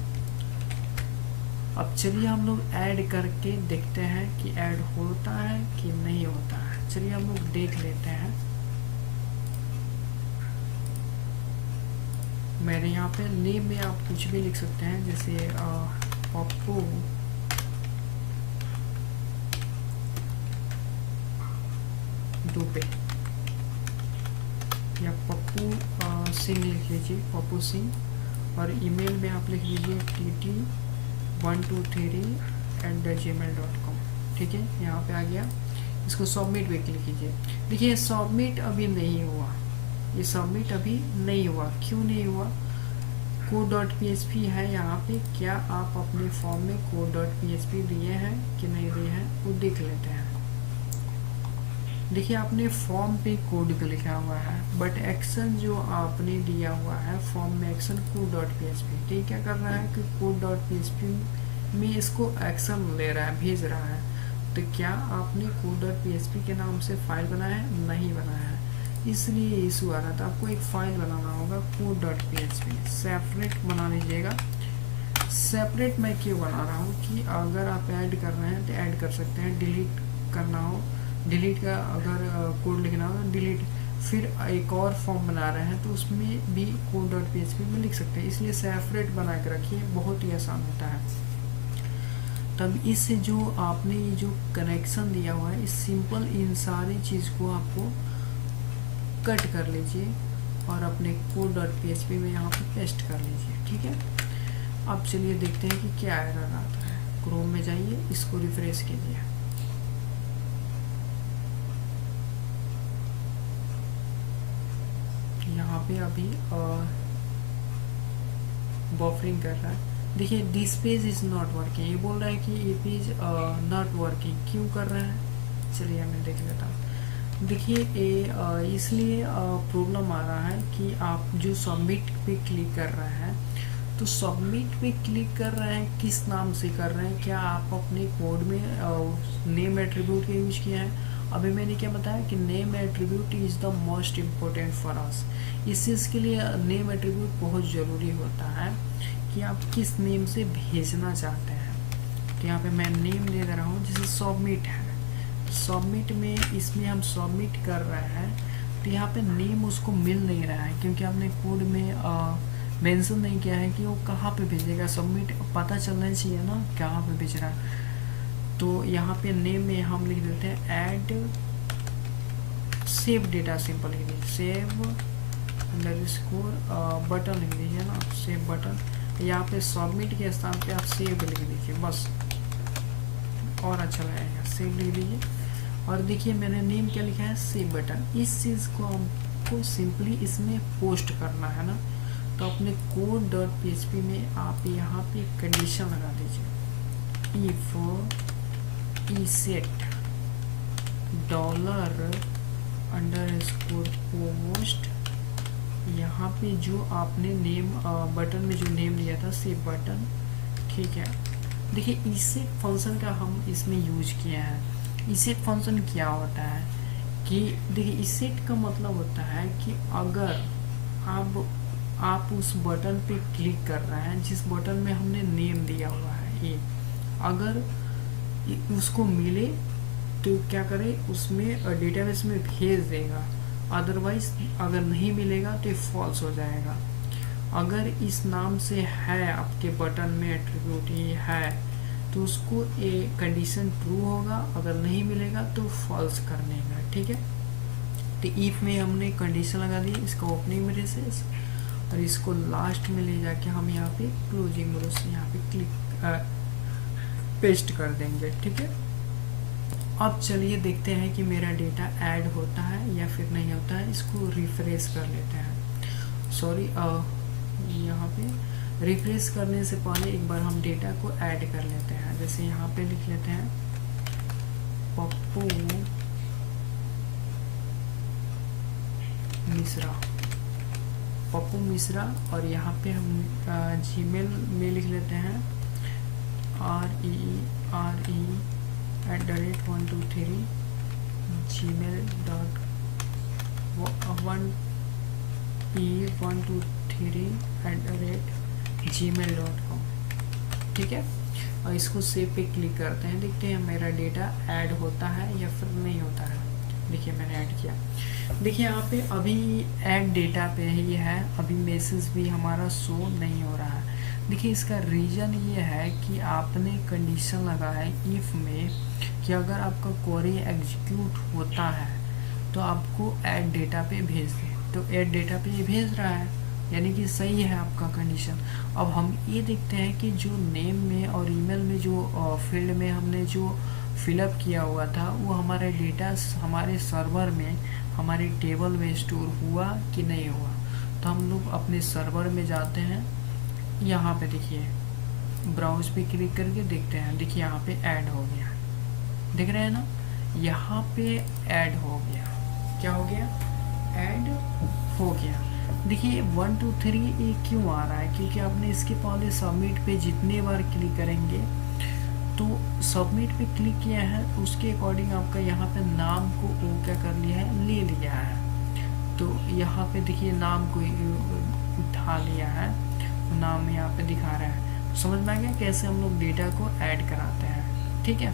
अब चलिए हम लोग ऐड करके देखते हैं कि ऐड होता है कि नहीं होता है। चलिए हम लोग देख लेते हैं। मैंने यहाँ पे नेम में आप कुछ भी लिख सकते हैं, जैसे पप्पू दुबे या पप्पू सिंह लिख लीजिए, पप्पू सिंह। और ईमेल में आप लिख लीजिए tt123@gmail.com, ठीक है, यहाँ पे आ गया। इसको सबमिट पे क्लिक कीजिए। देखिए सबमिट अभी नहीं हुआ, ये सबमिट अभी नहीं हुआ। क्यों नहीं हुआ, code.php है यहाँ पे। क्या आप अपने फॉर्म में code.php दिए हैं कि नहीं दिए हैं वो देख लेते हैं। देखिए आपने फॉर्म पे कोड का लिखा हुआ है, बट एक्शन जो आपने दिया हुआ है फॉर्म में एक्शन code.php, ठीक, क्या कर रहा है कि code.php में इसको एक्शन ले रहा है, भेज रहा है। तो क्या आपने code.php के नाम से फाइल बनाया है, नहीं बनाया है, इसलिए इशू आ रहा था। आपको एक फाइल बनाना होगा code.php, सेपरेट बना लीजिएगा। सेपरेट मैं क्यों बना रहा हूँ कि अगर आप ऐड कर रहे हैं तो ऐड कर सकते हैं, डिलीट करना हो, डिलीट का अगर कोड लिखना हो तो डिलीट, फिर एक और फॉर्म बना रहे हैं तो उसमें भी code.php में लिख सकते हैं। इसलिए सेपरेट बना के रखिए, बहुत ही आसान होता है। तब इससे जो आपने ये जो कनेक्शन दिया हुआ है, इस सिंपल इन सारी चीज़ को आपको कट कर लीजिए और अपने code.php में यहाँ पे पेस्ट कर लीजिए, ठीक है। अब चलिए देखते हैं कि क्या एरर आता है। क्रोम में जाइए, इसको रिफ्रेश कीजिए। यहाँ पे अभी बफरिंग कर रहा है। देखिए this page is not working, ये बोल रहा है कि ये पेज नॉट वर्किंग, क्यों कर रहा है, चलिए मैं देख लेता हूँ। देखिए ये इसलिए प्रॉब्लम आ रहा है कि आप जो सबमिट पे क्लिक कर रहे हैं, तो सबमिट पे क्लिक कर रहे हैं, किस नाम से कर रहे हैं, क्या आप अपने कोड में नेम एट्रीब्यूट का यूज किया है। अभी मैंने क्या बताया कि name attribute is the most important for us. इस चीज़ के लिए नेम एट्रीब्यूट बहुत ज़रूरी होता है कि आप किस नेम से भेजना चाहते हैं। तो यहाँ पे मैं नेम दे दे रहा हूँ, जैसे सबमिट है, सबमिट में इसमें हम सबमिट कर रहे हैं, तो यहाँ पे नेम उसको मिल नहीं रहा है क्योंकि आपने कोड में मेंशन नहीं किया है कि वो कहाँ पे भेजेगा। सबमिट पता चलना चाहिए ना कहाँ पे भेज रहा है। तो यहाँ पे नेम में हम लिख देते हैं ऐड सेव डेटा, सिंपल लिख दीजिए, सेव अंडरस्कोर बटन लिख दीजिए ना, सेव बटन। यहाँ पे सबमिट के स्थान पे आप सेव लिख दीजिए, बस और अच्छा लगेगा, सेव लिख दीजिए। और देखिए मैंने नेम क्या लिखा है, सेव बटन। इस चीज़ को हमको सिंपली इसमें पोस्ट करना है ना, तो अपने code.php में आप यहाँ पे कंडीशन लगा दीजिए, इफ इसेट $_पोस्ट। यहाँ पे जो आपने नेम बटन में जो नेम लिया था, सेव बटन, ठीक है। देखिए इसेट फंक्शन का हम इसमें यूज किया है। इसेट फंक्शन क्या होता है कि देखिए इसेट का मतलब होता है कि अगर आप उस बटन पे क्लिक कर रहे हैं जिस बटन में हमने नेम दिया हुआ है, ये अगर उसको मिले तो क्या करे, उसमें डेटाबेस में भेज देगा, अदरवाइज अगर नहीं मिलेगा तो फॉल्स हो जाएगा। अगर इस नाम से है आपके बटन में एट्रीब्यूट ये है तो उसको ये कंडीशन ट्रू होगा, अगर नहीं मिलेगा तो फॉल्स कर देगा, ठीक है। तो इफ में हमने कंडीशन लगा दी, इसका ओपनिंग ब्रेसेस और इसको लास्ट में ले जाके हम यहाँ पे क्लोजिंग ब्रेस यहाँ पे क्लिक पेस्ट कर देंगे, ठीक है। अब चलिए देखते हैं कि मेरा डेटा ऐड होता है या फिर नहीं होता है। इसको रिफ्रेश कर लेते हैं। सॉरी, यहाँ पे रिफ्रेश करने से पहले एक बार हम डेटा को ऐड कर लेते हैं। जैसे यहाँ पे लिख लेते हैं पप्पू मिश्रा, पप्पू मिश्रा, और यहाँ पे हम जीमेल में लिख लेते हैं RERE@123 gmail.123@gmail.com, ठीक है। और इसको सेव पे क्लिक करते हैं, देखते हैं मेरा डेटा ऐड होता है या फिर नहीं होता है। देखिए मैंने ऐड किया, देखिए यहाँ पे अभी ऐड डेटा पे ही है, अभी मैसेज भी हमारा शो नहीं हो रहा है। देखिए इसका रीज़न ये है कि आपने कंडीशन लगा है इफ़ में कि अगर आपका क्वेरी एग्जीक्यूट होता है तो आपको ऐड डेटा पे भेज दे, तो ऐड डेटा पे ये भेज रहा है, यानी कि सही है आपका कंडीशन। अब हम ये देखते हैं कि जो नेम में और ईमेल में जो फील्ड में हमने जो फिलअप किया हुआ था वो हमारे डेटा हमारे सर्वर में हमारे टेबल में स्टोर हुआ कि नहीं हुआ। तो हम लोग अपने सर्वर में जाते हैं, यहाँ पे देखिए ब्राउज पे क्लिक करके देखते हैं, देखिए यहाँ पे ऐड हो गया, देख रहे हैं ना, यहाँ पे ऐड हो गया। क्या हो गया, ऐड हो गया। देखिए 1 2 3 ये क्यों आ रहा है, क्योंकि आपने इसके पहले सबमिट पे जितने बार क्लिक करेंगे तो सबमिट पे क्लिक किया है, उसके अकॉर्डिंग आपका यहाँ पे नाम को वो क्या कर लिया है, ले लिया है। तो यहाँ पे देखिए नाम को उठा लिया है, तो नाम यहाँ पे दिखा रहा है। तो समझ में आ गया कैसे हम लोग डेटा को ऐड कराते हैं, ठीक है।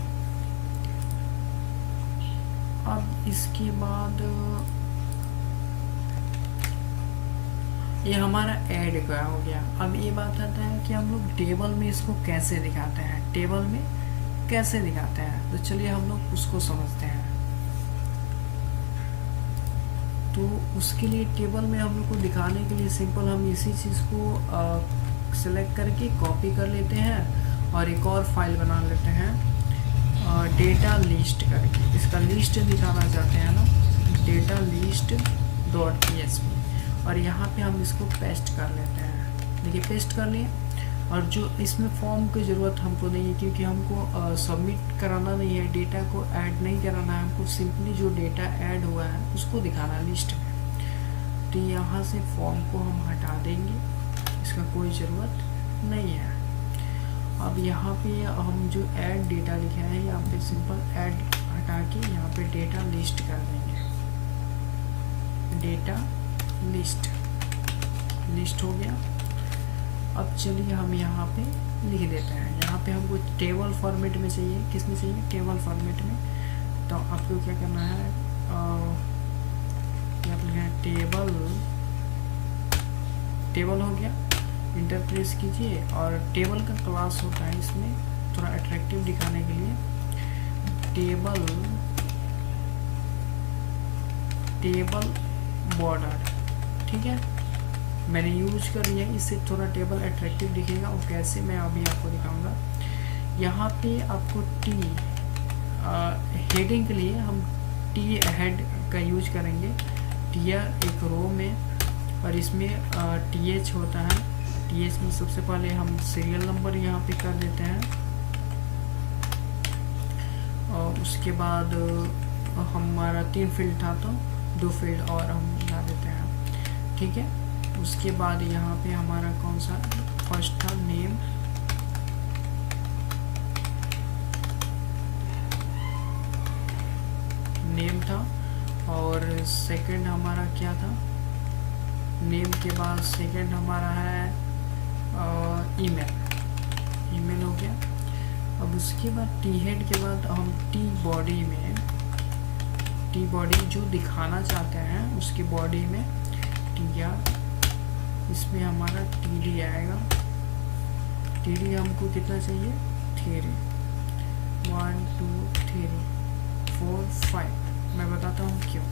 अब इसके बाद ये हमारा ऐड का हो गया। अब ये बात आता है कि हम लोग टेबल में इसको कैसे दिखाते हैं, टेबल में कैसे दिखाते हैं। तो चलिए हम लोग उसको समझते हैं। तो उसके लिए टेबल में हम लोग को दिखाने के लिए सिंपल हम इसी चीज़ को सिलेक्ट करके कॉपी कर लेते हैं और एक और फाइल बना लेते हैं डेटा लिस्ट करके। इसका लिस्ट दिखाना चाहते हैं ना, डेटा लिस्ट डॉट psp, और यहाँ पे हम इसको पेस्ट कर लेते हैं। देखिए पेस्ट कर लिए। और जो इसमें फॉर्म की ज़रूरत हमको नहीं है, क्योंकि हमको सबमिट कराना नहीं है, डेटा को ऐड नहीं कराना है, हमको सिंपली जो डेटा ऐड हुआ है उसको दिखाना है लिस्ट में। तो यहाँ से फॉर्म को हम हटा देंगे, इसका कोई ज़रूरत नहीं है। अब यहाँ पे हम जो ऐड डेटा लिखे हैं, यहाँ पे सिंपल ऐड हटा के यहाँ पे डेटा लिस्ट कर देंगे। डेटा लिस्ट हो गया। अब चलिए हम यहाँ पे लिख देते हैं। यहाँ पे हमको टेबल फॉर्मेट में चाहिए, किस में चाहिए, टेबल फॉर्मेट में। तो आपको क्या करना है, क्या लिखना है, टेबल हो गया, इंटर प्रेस कीजिए। और टेबल का क्लास होता है इसमें थोड़ा अट्रैक्टिव दिखाने के लिए, टेबल बॉर्डर, ठीक है, मैंने यूज कर लिया। इससे थोड़ा टेबल अट्रैक्टिव दिखेगा। और कैसे मैं अभी आपको दिखाऊंगा। यहाँ पे आपको हेडिंग के लिए हम टी हेड का यूज करेंगे, टीयर एक रो में, और इसमें TH होता है। TH में सबसे पहले हम सीरियल नंबर यहाँ पे कर देते हैं, और उसके बाद हमारा 3 फील्ड था तो 2 फील्ड और हम ला देते हैं, ठीक है। उसके बाद यहाँ पे हमारा कौन सा फर्स्ट था, नेम था, और सेकंड हमारा क्या था, नेम के बाद सेकंड हमारा है ईमेल हो गया। अब उसके बाद टी हेड के बाद हम टी बॉडी जो दिखाना चाहते हैं उसकी बॉडी में टीआर, इसमें हमारा TD आएगा। TD हमको कितना चाहिए, 3, 1 2 3 4 5। मैं बताता हूँ क्यों।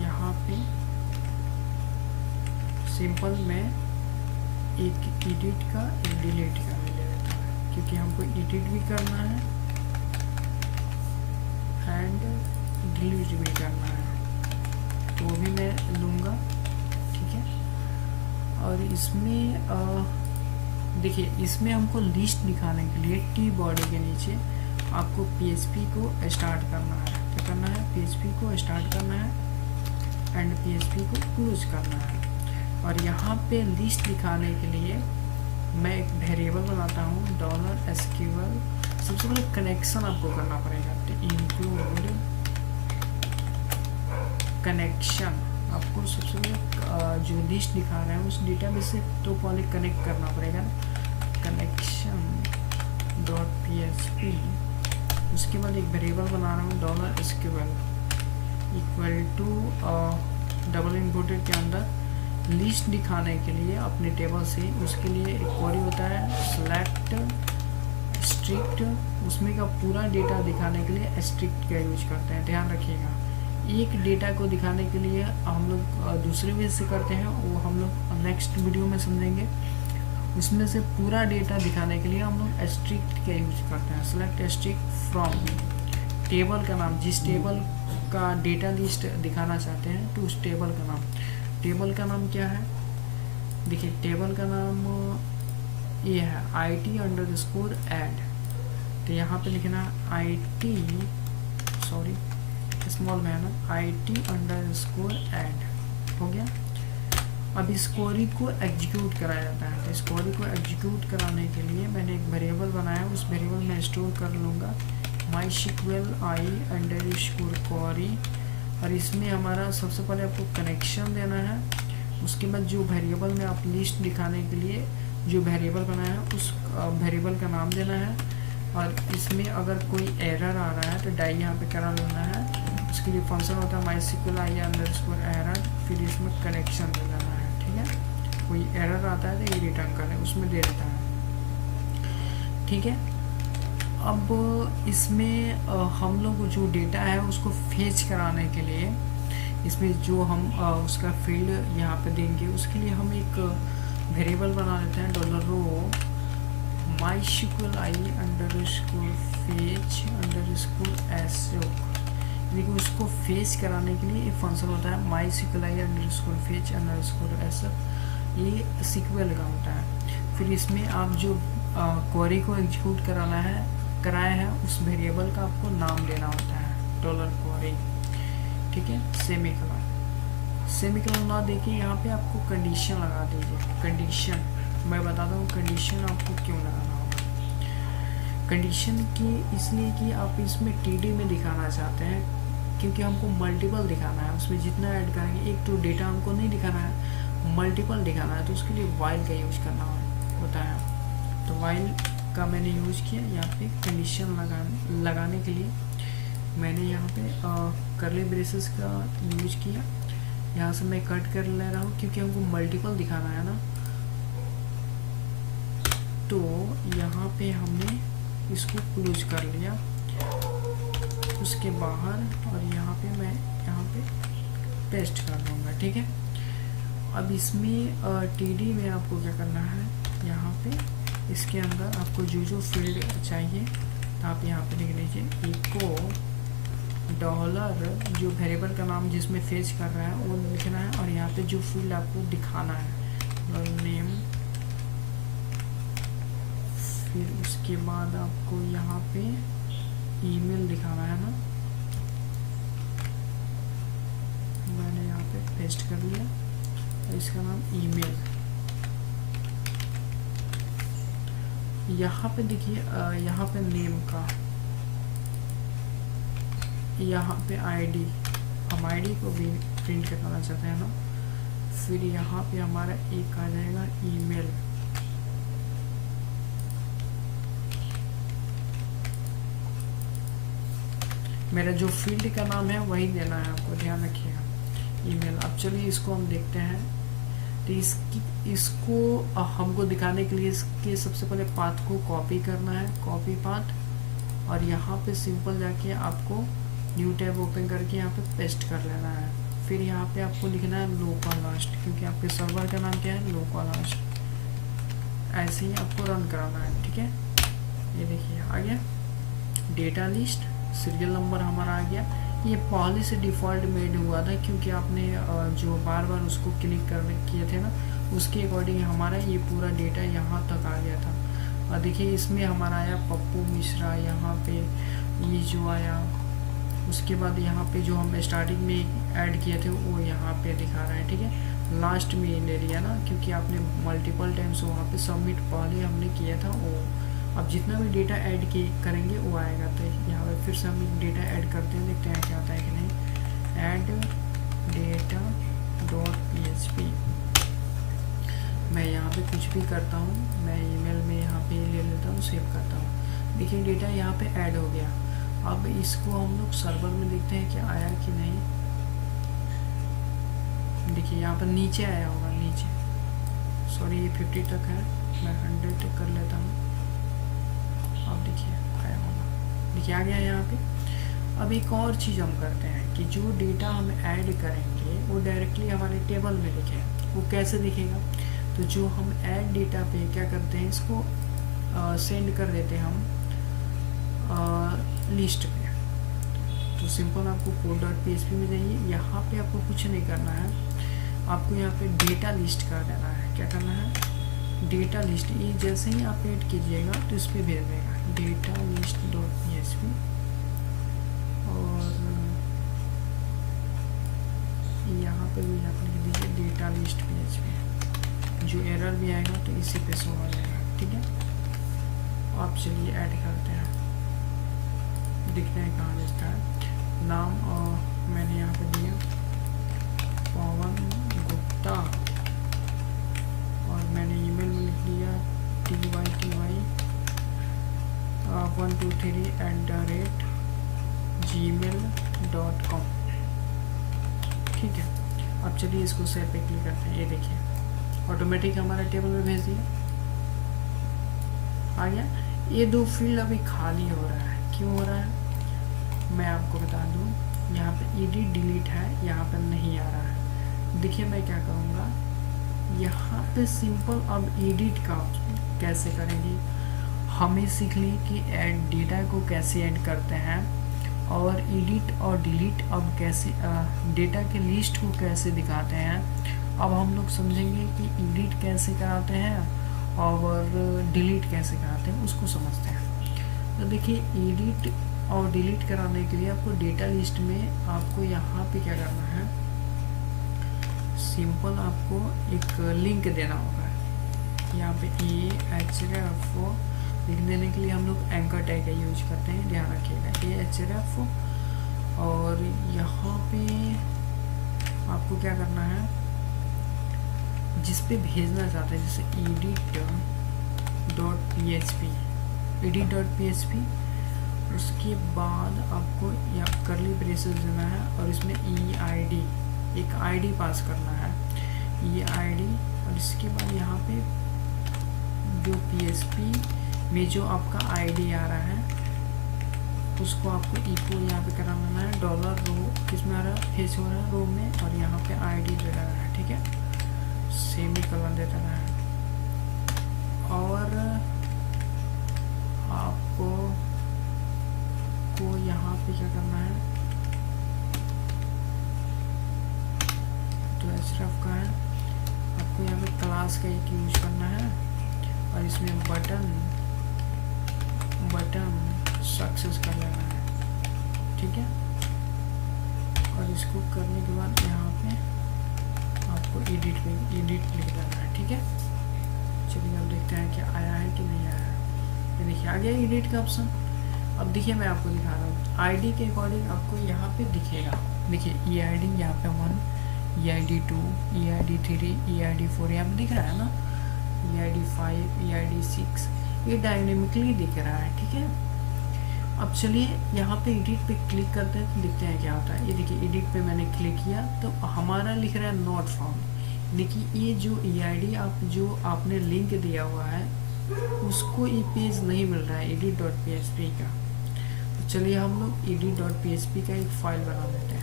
यहाँ पे सिंपल में एक एडिट का एक डिलीट का ले लेता है, क्योंकि हमको एडिट भी करना है एंड डिलीट भी करना है, तो वो भी मैं लूँगा, ठीक है। और इसमें देखिए इसमें हमको लिस्ट दिखाने के लिए टी बॉडी के नीचे आपको PHP को स्टार्ट करना है। क्या करना है, PHP को स्टार्ट करना है एंड PHP को क्लोज करना है। और यहाँ पे लिस्ट दिखाने के लिए मैं एक वेरिएबल बनाता हूँ $SQL। सबसे पहले कनेक्शन आपको करना पड़ेगा, तो इंक्लूड कनेक्शन। आपको सबसे पहले जो लिस्ट दिखा रहे हैं उस डेटाबेस से तो पहले कनेक्ट करना पड़ेगा, कनेक्शन .php। उसके बाद एक वेरिएबल बना रहा हूँ $SQL इक्वल टू डबल इनकोटेड के अंदर लिस्ट दिखाने के लिए अपने टेबल से। उसके लिए एक क्वेरी होता है सेलेक्ट स्ट्रिक्ट, उसमें का पूरा डेटा दिखाने के लिए स्ट्रिक्ट का यूज करते हैं, ध्यान रखिएगा। एक डेटा को दिखाने के लिए हम लोग दूसरे वे से करते हैं, वो हम लोग नेक्स्ट वीडियो में समझेंगे। उसमें से पूरा डेटा दिखाने के लिए हम लोग स्ट्रिक्ट का यूज करते हैं, सेलेक्ट स्ट्रिक्ट फ्रॉम टेबल का नाम, जिस टेबल का डेटा लिस्ट दिखाना चाहते हैं तो उस टेबल का नाम। टेबल का नाम क्या है, देखिए टेबल का नाम ये है IT_add। तो यहाँ पे लिखना IT, सॉरी स्मॉल में है ना, IT_add हो गया। अब इस क्वेरी को एग्जीक्यूट कराया जाता है। तो इस क्वेरी को एग्जीक्यूट कराने के लिए मैंने एक वेरिएबल बनाया, उस वेरिएबल में स्टोर कर लूँगा MySQL i_query और इसमें हमारा सबसे पहले आपको कनेक्शन देना है। उसके बाद जो वेरिएबल में आप लिस्ट दिखाने के लिए जो वेरिएबल बनाया है उस वेरिएबल का नाम देना है। और इसमें अगर कोई एरर आ रहा है तो डाई यहाँ पे करा लेना है। उसके लिए फंक्शन होता है MySQL i_error, फिर इसमें कनेक्शन दे देना है। ठीक है, कोई एरर आता है तो ये रिटर्न करें, उसमें दे देता है। ठीक है, अब इसमें हम लोग जो डेटा है उसको फेच कराने के लिए इसमें जो हम उसका फील्ड यहाँ पे देंगे, उसके लिए हम एक वेरिएबल बना लेते हैं $row MySQL i_fetch_so। देखिए उसको फेच कराने के लिए एक फंक्शन होता है MySQL i_fetch_so, ये SQL का होता है। फिर इसमें आप जो क्वेरी को एग्जीक्यूट कराया है उस वेरिएबल का आपको नाम देना होता है $query। ठीक है, सेमीकोलन ना देखिए, यहाँ पे आपको कंडीशन लगा दीजिए। कंडीशन मैं बताता हूँ कंडीशन आपको क्यों लगाना होगा। कंडीशन की इसलिए कि आप इसमें TD में दिखाना चाहते हैं, क्योंकि हमको मल्टीपल दिखाना है। उसमें जितना ऐड करेंगे, एक तो डेटा हमको नहीं दिखाना है, मल्टीपल दिखाना है, तो उसके लिए वाइल का यूज करना होता है। तो वाइल का मैंने यूज किया यहाँ पे कंडीशन लगाने के लिए। मैंने यहाँ पे कर्ली ब्रेसेस का यूज किया। यहाँ से मैं कट कर ले रहा हूँ क्योंकि हमको मल्टीपल दिखाना है ना। तो यहाँ पे हमने इसको क्लोज कर लिया, उसके बाहर, और यहाँ पे मैं पेस्ट कर दूँगा। ठीक है, अब इसमें TD में आपको क्या करना है, यहाँ पे इसके अंदर आपको जो फील्ड चाहिए तो आप यहाँ पे लिख लीजिए इको डॉलर, जो वेरिएबल का नाम जिसमें फेच कर रहा है वो लिखना है। और यहाँ पे जो फील्ड आपको दिखाना है नेम, फिर उसके बाद आपको यहाँ पे ईमेल दिखाना है ना। मैंने यहाँ पे पेस्ट कर लिया, इसका नाम ईमेल। यहाँ पे देखिए, यहाँ पे नेम का, यहाँ पे ID, हम ID को भी प्रिंट करना चाहते हैं ना। फिर यहाँ पे हमारा एक आ जाएगा ईमेल। मेरा जो फील्ड का नाम है वही देना है आपको, ध्यान रखिएगा, ईमेल। अब चलिए इसको हम देखते हैं। तो इसको हमको दिखाने के लिए इसके सबसे पहले पाथ को कॉपी करना है, कॉपी पाथ, और यहाँ पे सिंपल जाके आपको न्यू टैब ओपन करके यहाँ पे पेस्ट कर लेना है। फिर यहाँ पे आपको लिखना है लोकलहोस्ट, क्योंकि आपके सर्वर का नाम क्या है, लोकलहोस्ट। ऐसे ही आपको रन कराना है। ठीक है, ये देखिए आ गया डेटा लिस्ट, सीरियल नंबर हमारा आ गया। ये पहले से डिफ़ॉल्ट मेड हुआ था, क्योंकि आपने जो बार बार उसको क्लिक कर किए थे ना, उसके अकॉर्डिंग हमारा ये पूरा डेटा यहाँ तक आ गया था। और देखिए इसमें हमारा आया पप्पू मिश्रा, यहाँ पे ये जो आया, उसके बाद यहाँ पे जो हम स्टार्टिंग में ऐड किए थे वो यहाँ पे दिखा रहा है। ठीक है, लास्ट में ये ले लिया ना, क्योंकि आपने मल्टीपल टाइम्स वहाँ पे सबमिट पहले हमने किया था वो। अब जितना भी डेटा ऐड करेंगे वो आएगा। तो यहाँ पे फिर से हम डेटा ऐड करते हैं, देखते हैं क्या आता है कि नहीं। ऐड डेटा .php, मैं यहाँ पे कुछ भी करता हूँ, मैं ईमेल में यहाँ पे ले लेता हूँ, सेव करता हूँ। देखिए डेटा यहाँ पे ऐड हो गया। अब इसको हम लोग सर्वर में देखते हैं कि आया कि नहीं। देखिए यहाँ पर नीचे आया होगा, नीचे, सॉरी ये 50 तक है, मैं 100 तक कर लेता हूँ। अब देखिए आया होगा, देखिए आ गया यहाँ पे। अब एक और चीज़ हम करते हैं कि जो डेटा हम ऐड करेंगे वो डायरेक्टली हमारे टेबल में दिखे। वो कैसे दिखेगा, तो जो हम ऐड डेटा पे क्या करते हैं, इसको सेंड कर देते हैं हम लिस्ट पे। तो सिंपल आपको code.php में जाइए, यहाँ पे आपको कुछ नहीं करना है, आपको यहाँ पे डेटा लिस्ट कर देना है। क्या करना है, डेटा लिस्ट, ये जैसे ही आप ऐड कीजिएगा तो इस पर भेज देगा डेटा लिस्ट.php। और यहाँ पे भी आप लिख दीजिए डेटा लिस्ट.php, जो एरर भी आएगा तो इसी पे शो हो जाएगा। ठीक है, आप चलिए ऐड करते हैं, देखते हैं कहाँ लिखता है नाम। और मैंने यहाँ पे दिया पवन गुप्ता और मैंने ईमेल में लिख लिया tyty123@gmail.com। ठीक है, अब चलिए इसको सेव पे क्लिक करते हैं। ये देखिए ऑटोमेटिक हमारा टेबल में भेज दिया, आ गया। ये 2 फील्ड अभी खाली हो रहा है, क्यों हो रहा है मैं आपको बता दूं। यहाँ पे एडिट डिलीट है, यहाँ पे नहीं आ रहा है। देखिए मैं क्या करूँगा, यहाँ पे सिंपल अब एडिट का कैसे करेंगे, हमें सीख ली कि ऐड डेटा को कैसे ऐड करते हैं, और एडिट और डिलीट अब कैसे डेटा के लिस्ट को कैसे दिखाते हैं। अब हम लोग समझेंगे कि एडिट कैसे कराते हैं और डिलीट कैसे कराते हैं, उसको समझते हैं। तो देखिए एडिट और डिलीट कराने के लिए आपको डेटा लिस्ट में आपको यहाँ पे क्या करना है, सिंपल आपको एक लिंक देना होगा। यहाँ पे href लिख देने के लिए हम लोग एंकर टैग का यूज करते हैं, ध्यान रखिएगा href। और यहाँ पे आपको क्या करना है, जिस पे भेजना चाहते हैं, जैसे edit.php, उसके बाद आपको यहाँ करली ब्रेसेस देना है और इसमें eid एक आईडी पास करना है, eid। और इसके बाद यहाँ पे जो PHP में जो आपका आईडी आ रहा है उसको आपको इको यहाँ पे कराना है, डॉलर रो किसमें आ रहा है, फेस हो रहा है रो में, और यहाँ पे आईडी दे रहा है। ठीक है, सेमीकोलन दे देना है। और आपको यहाँ पे क्या करना है, तो href का है, आपको यहाँ पे क्लास का एक यूज करना है और इसमें बटन सक्सेस कर लेना है। ठीक है, और इसको करने के बाद यहाँ पे आपको एडिट लिख देना है। ठीक है, चलिए अब देखते हैं क्या आया है कि नहीं आया है। ये देखिए आ गया एडिट का ऑप्शन। अब देखिए मैं आपको दिखा रहा हूँ, आईडी के अकॉर्डिंग आपको यहाँ पे दिखेगा। देखिए eid यहाँ पे 1, eid 2, eid 3, eid 4 यहाँ पे दिख रहा है ना, eid 5, eid 6, ये डायनेमिकली दिख रहा है। ठीक है, अब चलिए यहाँ पे एडिट पे क्लिक करते हैं तो देखते हैं क्या होता है। ये देखिए एडिट पे मैंने क्लिक किया तो हमारा लिख रहा है नॉट फाउंड। देखिए ये जो eid जो आपने लिंक दिया हुआ है उसको ये पेज नहीं मिल रहा है edit.php का। तो चलिए हम लोग edit.php का एक फाइल बना देते हैं।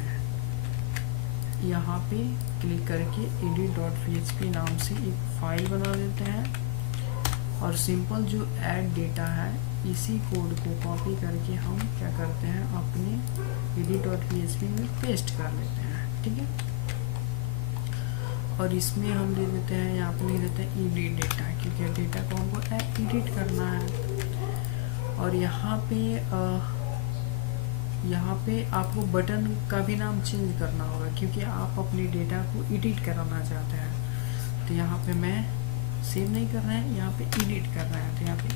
यहाँ पे क्लिक करके edit.php नाम से एक फाइल बना देते हैं और सिंपल जो ऐड डेटा है इसी कोड को कॉपी करके हम क्या करते हैं, अपने edit.php में पेस्ट कर लेते हैं। ठीक है, और इसमें हम दे देते हैं, यहाँ पे लिख देते हैं edit डेटा, क्योंकि डेटा को हमको एडिट करना है। और यहाँ पे आपको बटन का भी नाम चेंज करना होगा, क्योंकि आप अपने डेटा को एडिट कराना चाहते हैं। तो यहाँ पे मैं सेव नहीं कर रहा है, यहाँ पे एडिट कर रहा है, तो यहाँ पे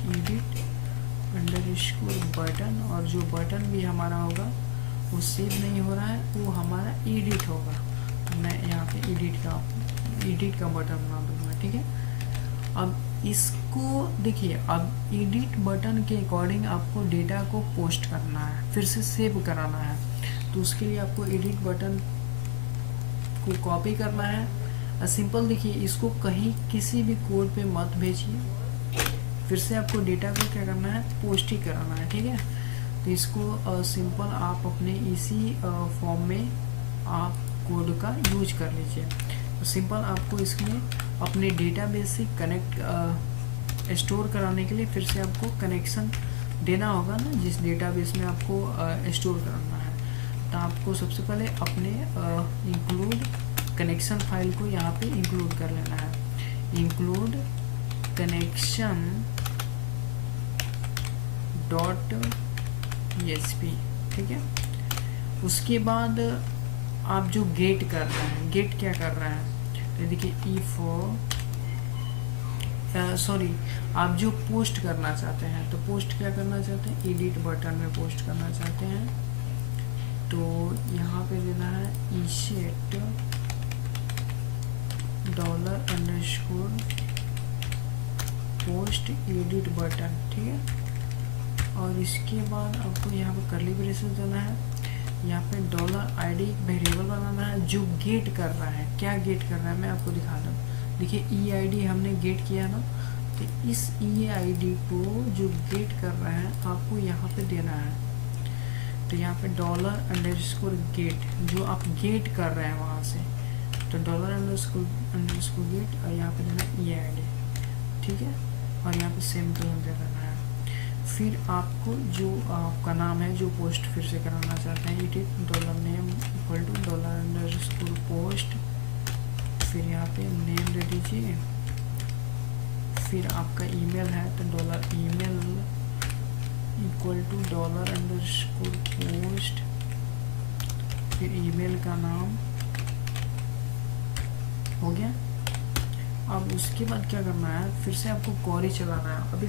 edit_बटन, और जो बटन भी हमारा होगा वो सेव नहीं हो रहा है, वो हमारा एडिट होगा। मैं यहाँ पे एडिट का बटन बना दूंगा। ठीक है, अब इसको देखिए, अब एडिट बटन के अकॉर्डिंग आपको डेटा को पोस्ट करना है, फिर से सेव कराना है। तो उसके लिए आपको एडिट बटन को कॉपी करना है। सिंपल देखिए, इसको कहीं किसी भी कोड पे मत भेजिए, फिर से आपको डेटा को क्या करना है, पोस्ट ही कराना है। ठीक है, तो इसको सिंपल आप अपने इसी फॉर्म में आप कोड का यूज कर लीजिए। तो सिंपल आपको इसमें अपने डेटाबेस से कनेक्ट स्टोर कराने के लिए फिर से आपको कनेक्शन देना होगा ना, जिस डेटाबेस में आपको स्टोर करना है। तो आपको सबसे पहले अपने इंक्लूड कनेक्शन फाइल को यहाँ पे इंक्लूड कर लेना है, इंक्लूड कनेक्शन .php। ठीक है, उसके बाद आप जो गेट कर रहे हैं, गेट क्या कर रहे हैं, तो देखिए आप जो पोस्ट करना चाहते हैं, तो पोस्ट क्या करना चाहते हैं, एडिट बटन में पोस्ट करना चाहते हैं। तो यहाँ पे देना है ईसेट $_ पोस्ट एडिट बटन, ठीक है। और इसके बाद आपको यहाँ पे कर्ली ब्रेसेस देना है, यहाँ पे $ID वेरिएबल बनाना है जो गेट कर रहा है। क्या गेट कर रहा है मैं आपको दिखा दूँ। देखिए EID हमने गेट किया ना, तो इस EID को जो गेट कर रहा है आपको यहाँ पे देना है। तो यहाँ पे $_ गेट जो आप गेट कर रहे हैं वहाँ से, तो $_ गेट और यहाँ पे देना EID, ठीक है। और यहाँ पे सेम टू दे देना है। फिर आपको जो आपका नाम है जो पोस्ट फिर से कराना चाहते हैं, एडिट $name $_ पोस्ट, फिर यहाँ पे नेम दे दीजिए। फिर आपका ईमेल है तो $email $_ पोस्ट, फिर ईमेल का नाम हो गया। अब उसके बाद क्या करना है, फिर से आपको क्वेरी चलाना है। अब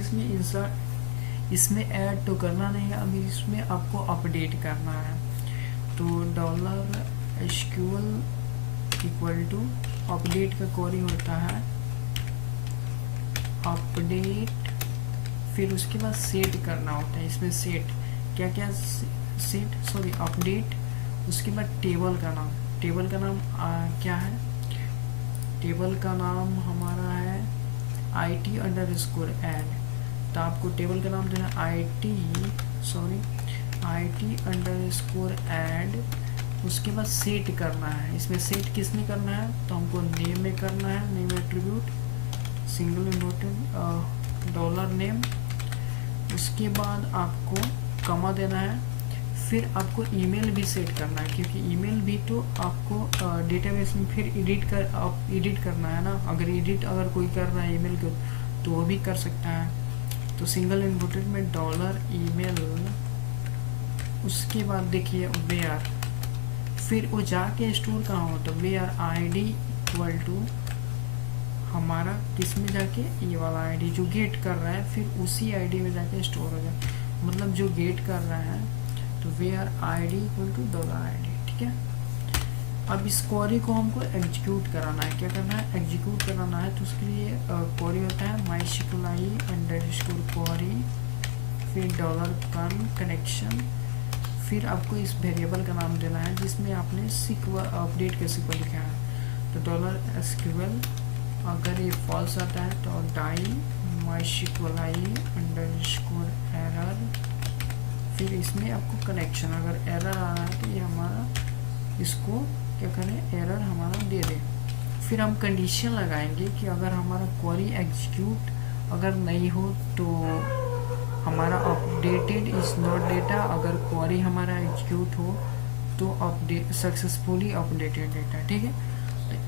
इसमें ऐड तो करना नहीं है, अभी इसमें आपको अपडेट करना है। तो $SQL अपडेट का क्वेरी होता है अपडेट, फिर उसके बाद सेट करना होता है। इसमें सेट क्या क्या अपडेट, उसके बाद टेबल का नाम क्या है, टेबल का नाम हमारा है IT_add। तो आपको टेबल का नाम देना IT_add। उसके बाद सेट करना है। इसमें सेट किसमें करना है, तो हमको नेम में करना है, name attribute single important $name। उसके बाद आपको कमा देना है। फिर आपको ईमेल भी सेट करना है, क्योंकि ईमेल भी तो आपको डेटाबेस में फिर एडिट करना है ना। अगर कोई कर रहा है ईमेल को तो वो भी कर सकता है। तो सिंगल इनपुटेड में $email। उसके बाद देखिए वेयर, फिर वो जाके स्टोर कहाँ हो, तो वेयर ID हमारा किस में जाके, ये वाला ID जो गेट कर रहा है, फिर उसी ID में जाके स्टोर हो जाए। मतलब जो गेट कर रहा है, तो वेयर ID $ID, ठीक है। अब इस क्वेरी को हमको एग्जीक्यूट कराना है। क्या करना है, एग्जीक्यूट कराना है। तो उसके लिए क्वेरी होता है MySQLi_query, फिर $connection। फिर आपको इस वेरिएबल का नाम देना है जिसमें आपने अपडेट का SQL लिखा है। तो $SQL, अगर ये फॉल्स आता है तो die MySQLi_error। फिर इसमें आपको कनेक्शन, अगर एरर आ रहा है तो ये हमारा इसको क्या करें, एरर हमारा दे दे। फिर हम कंडीशन लगाएंगे कि अगर हमारा क्वेरी एग्जीक्यूट अगर नहीं हो तो हमारा अपडेटेड इज नॉट डेटा। अगर क्वेरी हमारा एग्जीक्यूट हो तो अपडेट सक्सेसफुली अपडेटेड डेटा, ठीक है।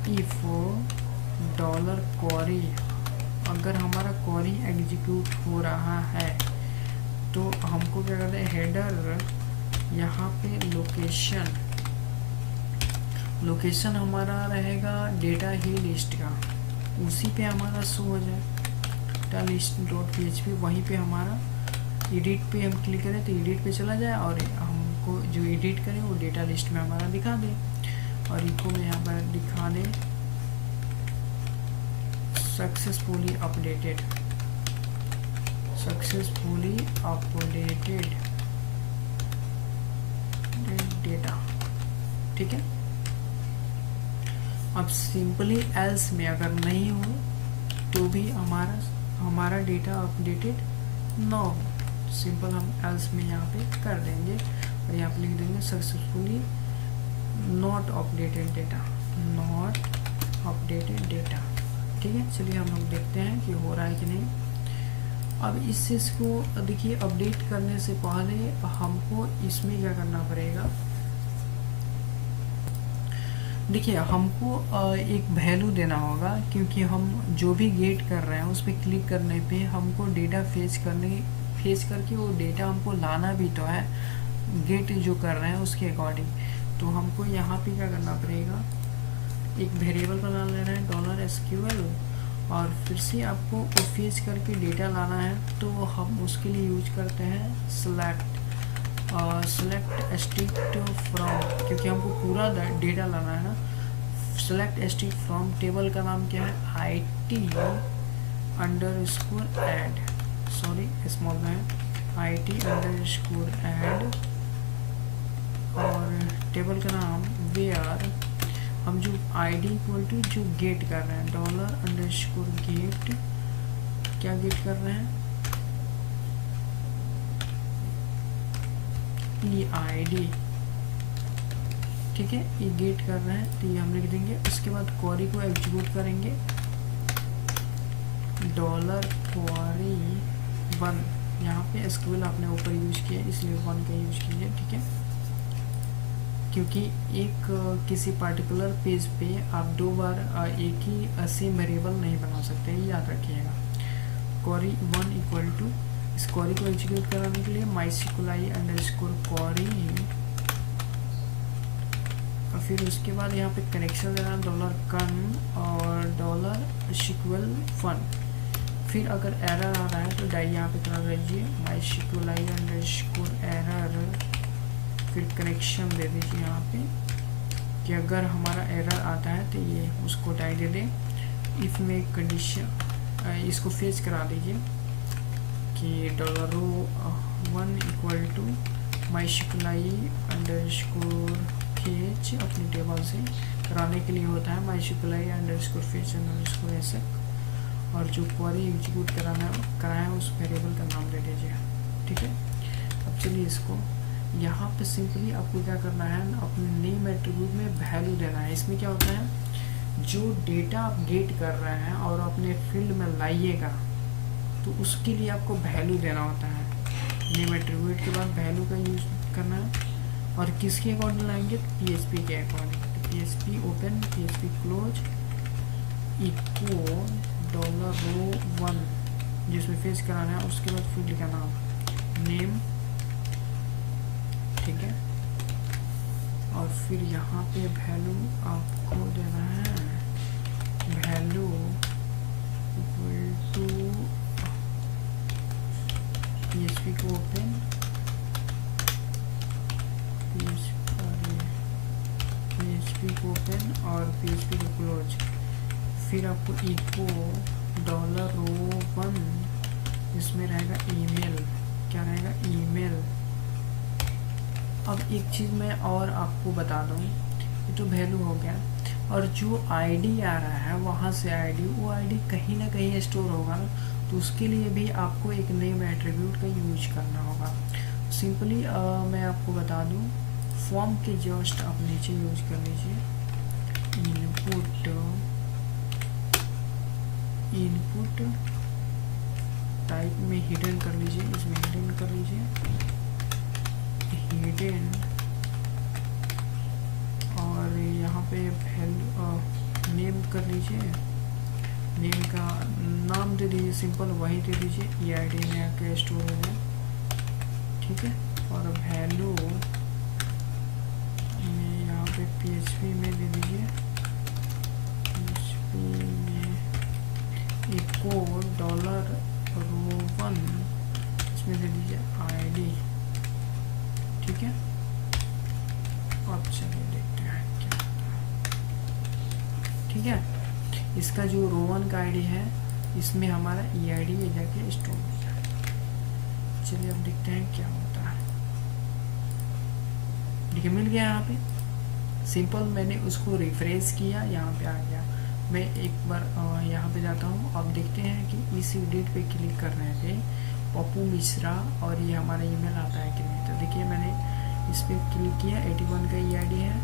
तो इफ $query, अगर हमारा क्वेरी एग्जीक्यूट हो रहा है तो हमको क्या करते हैं, हेडर यहाँ पे लोकेशन हमारा रहेगा डेटा ही लिस्ट का, उसी पे हमारा शो हो जाए डेटा list.php। वहीं पे हमारा एडिट पे हम क्लिक करें तो एडिट पे चला जाए और हमको जो एडिट करें वो डेटा लिस्ट में हमारा दिखा दे। और इको में यहाँ पर दिखा दे सक्सेसफुली अपडेटेड डेटा, ठीक है। अब सिंपली एल्स में अगर नहीं हो तो भी हमारा डेटा अपडेटेड ना हो, सिंपल हम एल्स में यहाँ पे कर देंगे और यहाँ पे लिख देंगे सक्सेसफुली नॉट अपडेटेड डेटा, ठीक है। चलिए हम लोग देखते हैं कि हो रहा है कि नहीं। अब इस चीज़ को देखिए, अपडेट करने से पहले हमको इसमें क्या करना पड़ेगा, देखिए हमको एक वैल्यू देना होगा, क्योंकि हम जो भी गेट कर रहे हैं उस पर क्लिक करने पे हमको डेटा फेच करके वो डेटा हमको लाना भी तो है गेट जो कर रहे हैं उसके अकॉर्डिंग। तो हमको यहाँ पे क्या करना पड़ेगा, एक वेरिएबल बना लेना है $SQL, और फिर से आपको वो फेच करके डेटा लाना है। तो हम उसके लिए यूज करते हैं सेलेक्ट। सेलेक्ट स्ट्रिक्ट फ्रॉम, क्योंकि हमको पूरा डेटा लाना है ना। सेलेक्ट स्ट्रिक्ट फ्रॉम टेबल का नाम क्या है, IT_add, सॉरी स्मॉल में है, IT_add, और टेबल का नाम वेयर, हम जो ID इक्वल टू जो गेट कर रहे हैं $_गेट, क्या गेट कर रहे हैं, EID, ठीक है, ये गेट कर रहे हैं तो ये हम लिख देंगे। उसके बाद क्वेरी को एग्जीक्यूट करेंगे, $query1, यहाँ पे SQL आपने ऊपर यूज किया इसलिए 1 का यूज कीजिए, ठीक है, क्योंकि एक किसी पर्टिकुलर पेज पे आप 2 बार एक ही सेम वेरिएबल नहीं बना सकते, ये याद रखिएगा। query1 इक्वल टू, इस क्वेरी को एग्जीक्यूट कराने के लिए mysqli_query, और फिर उसके बाद यहाँ पे कनेक्शन देना $con और $SQL1। फिर अगर एरर आ रहा है तो डाई यहाँ पे करा दीजिए mysqli_error, फिर कनेक्शन दे दीजिए यहाँ पे कि अगर हमारा एरर आता है तो ये उसको डाई दे दें। इफ में कंडीशन इसको फेच करा दीजिए कि $1 इक्वल टू mysqli_fetch, अपनी टेबल से कराने के लिए होता है mysqli_fetch_asec, और जो क्वेरी एग्जीक्यूट कराया उस वेरिएबल का नाम दे दीजिए, ठीक है। अब चलिए इसको यहाँ पे सिंपली आपको क्या करना है, अपने नेम एट्रीब्यूट में वैल्यू देना है। इसमें क्या होता है, जो डेटा आप गेट कर रहे हैं और अपने फील्ड में लाइएगा तो उसके लिए आपको वैल्यू देना होता है। नेम एट्रीब्यूट के बाद वैल्यू का यूज करना है, और किसके अकॉर्डिंग लाएंगे, PHP के according. PHP open, PHP close, equal $1 जिसमें फेच कराना है, उसके बाद फील्ड का नाम नेम, ठीक है, और फिर यहाँ पे वैल्यू आपको देना है वैल्यू इक्वल टू PHP को ओपन, PHP को ओपन और PHP को क्लोज, फिर आपको इक्वल $1 इसमें रहेगा ईमेल, क्या रहेगा, ईमेल। अब एक चीज़ मैं और आपको बता दूँ, ये तो वैल्यू हो गया, और जो ID आ रहा है वहाँ से ID, वो ID कहीं ना कहीं स्टोर होगा ना, तो उसके लिए भी आपको एक नेम एट्रीब्यूट का यूज करना होगा। सिंपली मैं आपको बता दूँ, फॉर्म के जस्ट आप नीचे यूज कर लीजिए, इनपुट टाइप में हिडन कर लीजिए, इसमें हिडन कर लीजिए, हिडन, और यहाँ पे वैल्यू नेम कर लीजिए, नेम का नाम दे दीजिए सिंपल, वही दे दीजिए, EID में आके स्टोर हो जाए, ठीक है, और वैल्यू में यहाँ पे PHP में दे दीजिए, PHP में इक्वल $1 इसमें दे दीजिए ID, ठीक है। अब चलिए देखते हैं क्या होता है, ठीक है। इसका जो रोवन का ID है, इसमें हमारा EID ये जाके स्टोर हो जाए। चलिए अब देखते हैं क्या होता है। देखिए मिल गया यहाँ पे, सिंपल मैंने उसको रिफ्रेश किया, यहाँ पे आ गया। मैं एक बार यहाँ पे जाता हूँ, अब देखते हैं कि इस एडिट पे क्लिक करने पे पप्पू मिश्रा और ये हमारा ईमेल आता है कि नहीं। तो देखिए मैंने इस पर क्लिक किया, 81 का EID है,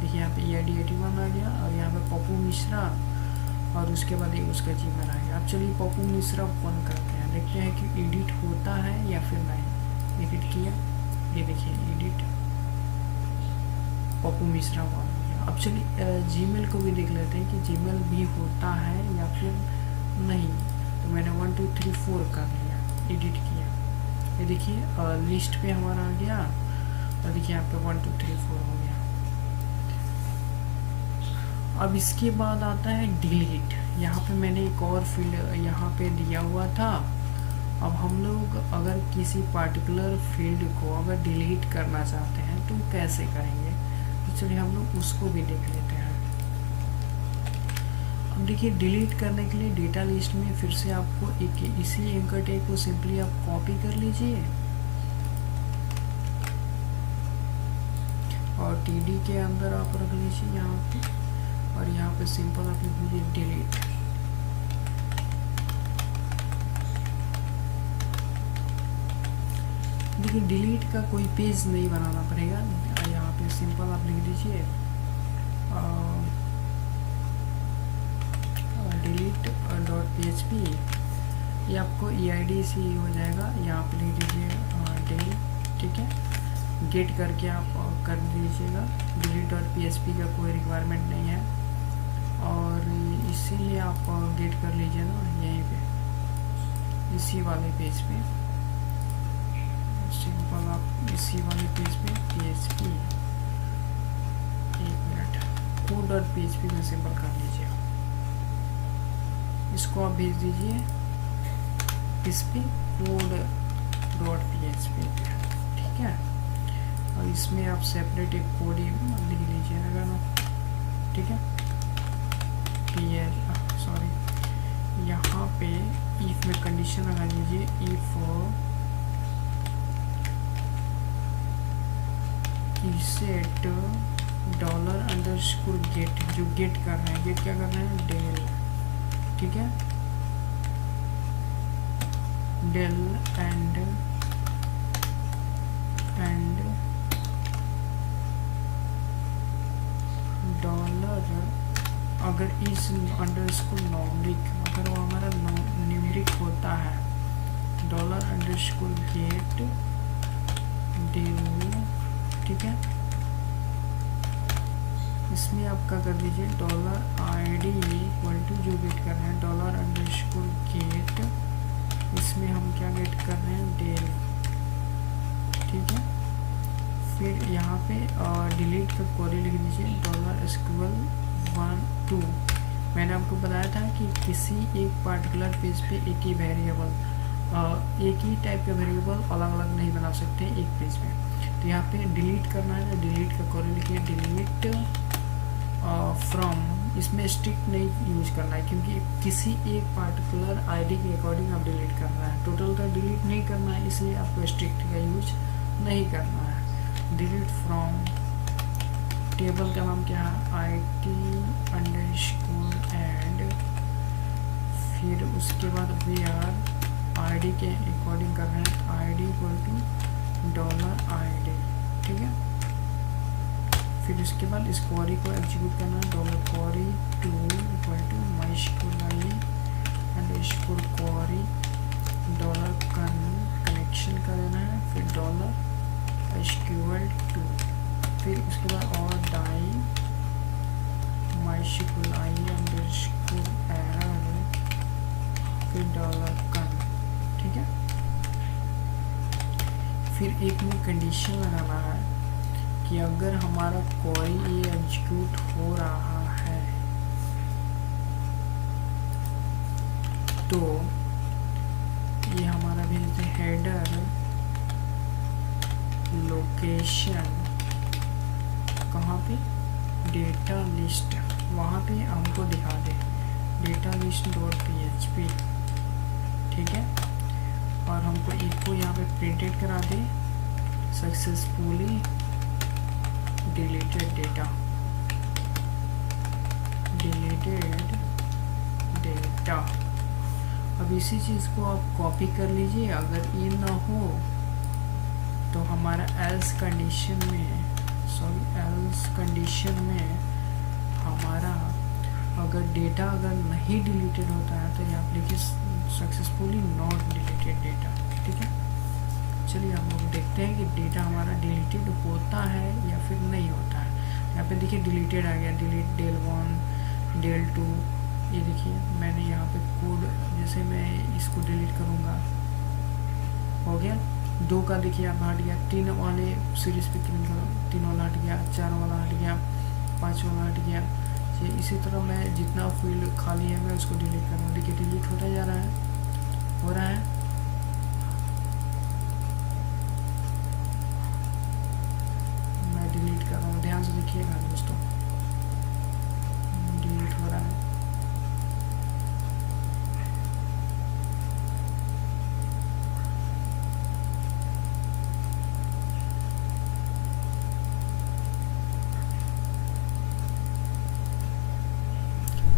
देखिए यहाँ पे EID 81 आ गया, और यहाँ पे पप्पू मिश्रा, और उसके बाद एक उसका जीमेल आ गया। अब चलिए पप्पू मिश्रा ओपन करते हैं, देखते हैं कि एडिट होता है या फिर नहीं। एडिट किया, ये देखिए एडिट पप्पू मिश्रा हुआ। अब चलिए जीमेल को भी देख लेते हैं कि जीमेल भी होता है या फिर नहीं। तो मैंने 1 2 3 4 कर लिया, एडिट किया, ये देखिए लिस्ट पे हमारा आ गया, और देखिए यहाँ पे 1 2 3 4 हो गया। अब इसके बाद आता है डिलीट। यहाँ पे मैंने एक और फील्ड यहाँ पे दिया हुआ था, अब हम लोग अगर किसी पार्टिकुलर फील्ड को अगर डिलीट करना चाहते हैं तो कैसे करेंगे, तो चलिए हम लोग उसको भी देख लेते हैं। अब देखिए डिलीट करने के लिए डेटा लिस्ट में फिर से आपको एक इसी एंकर टैग को सिंपली आप कॉपी कर लीजिए और टीडी के अंदर आप रख लीजिए यहाँ पे, और यहाँ पे सिंपल आप लिख लीजिए डिलीट। देखिए डिलीट का कोई पेज नहीं बनाना पड़ेगा, यहाँ पे सिंपल आप लिख दीजिए डिलीट .php, ये आपको EID से ही हो जाएगा। यहाँ पे लिख दीजिए डेल, ठीक है, गेट करके आप कर दीजिएगा। डिलीट .php का कोई रिक्वायरमेंट नहीं है, और इसीलिए आप गेट कर लीजिए ना यहीं पे, इसी वाले पेज पे, सिंपल आप इसी वाले पेज पे PHP, एक मिनट, code.php में सिंपल कर लीजिए। इसको आप भेज दीजिए इस पे code.php, ठीक है, और इसमें आप सेपरेट एक कोड ही लिख लीजिए अगर ना, ठीक है। सॉरी, यहाँ पे इफ में कंडीशन लगा दीजिए, इफ सेट $_गेट, जो गेट कर रहे हैं, गेट क्या कर रहे हैं, डेल, ठीक है, डेल एंड डॉलर, अगर इस अंडरस्कोर न्यूमरिक, अगर वो हमारा न्यूमरिक होता है, $_गेट डेल, ठीक है। इसमें आप क्या कर दीजिए, $ID इक्वल टू जो गेट कर रहे हैं $_गेट, इसमें हम क्या गेट कर रहे हैं, डेल, ठीक है। फिर यहाँ पे डिलीट का क्वेरी लिख दीजिए $SQL12। मैंने आपको बताया था कि किसी एक पार्टिकुलर पेज पे एक ही वेरिएबल, एक ही टाइप का वेरिएबल अलग अलग नहीं बना सकते एक पेज में। तो यहाँ पे डिलीट करना है, तो डिलीट का क्वेरी लिखिए डिलीट फ्रॉम, इसमें स्ट्रिक्ट नहीं यूज करना है क्योंकि किसी एक पार्टिकुलर आईडी के अकॉर्डिंग आप डिलीट करना है, टोटल का डिलीट नहीं करना है, इसलिए आपको स्ट्रिक्ट का यूज नहीं करना है। डिलीट फ्रॉम टेबल का नाम क्या है, IT_, एंड फिर उसके बाद वेयर ID के अकॉर्डिंग कर रहे हैं, ID इक्वल टू $ID, ठीक है। फिर उसके बाद इस क्वेरी को एग्जीक्यूट करना है, $query2 equal to mysqli underscore query $connection का देना है, फिर $SQL2, फिर उसके बाद और डाई mysqli अंडरस्कोर एरर, फिर $कन, ठीक है। फिर एक में कंडीशन लगाना है कि अगर हमारा क्वेरी ये एग्जीक्यूट हो रहा है तो ये हमारा भेजते हेडर लोकेशन कहाँ पे, डेटा लिस्ट, वहाँ पे हमको दिखा दे डेटा लिस्ट .php, ठीक है। और हमको इको यहाँ पे प्रिंटेड करा दे सक्सेसफुली डिलीटेड डेटा। अब इसी चीज़ को आप कॉपी कर लीजिए। अगर ये ना हो तो हमारा एल्स कंडीशन में हमारा अगर डेटा अगर नहीं डिलीटेड होता है तो यहाँ लिखिए सक्सेसफुली नॉट डिलीटेड डेटा, ठीक है। चलिए हम लोग देखते हैं कि डेटा हमारा डिलीटेड होता है या फिर नहीं होता है। यहाँ पे देखिए डिलीटेड आ गया, डिलीट del1 del2, ये देखिए मैंने यहाँ पे कोड, जैसे मैं इसको डिलीट करूँगा हो गया, 2 का देखिए आप हट गया, 3 वाले सीरीज पे क्लिक करो, 3 वाला हट गया, 4 वाला हट गया, 5 वाला हट गया। इसी तरह मैं जितना फील्ड खाली है मैं उसको डिलीट करूँगा। देखिए डिलीट होता जा रहा है, हो रहा है,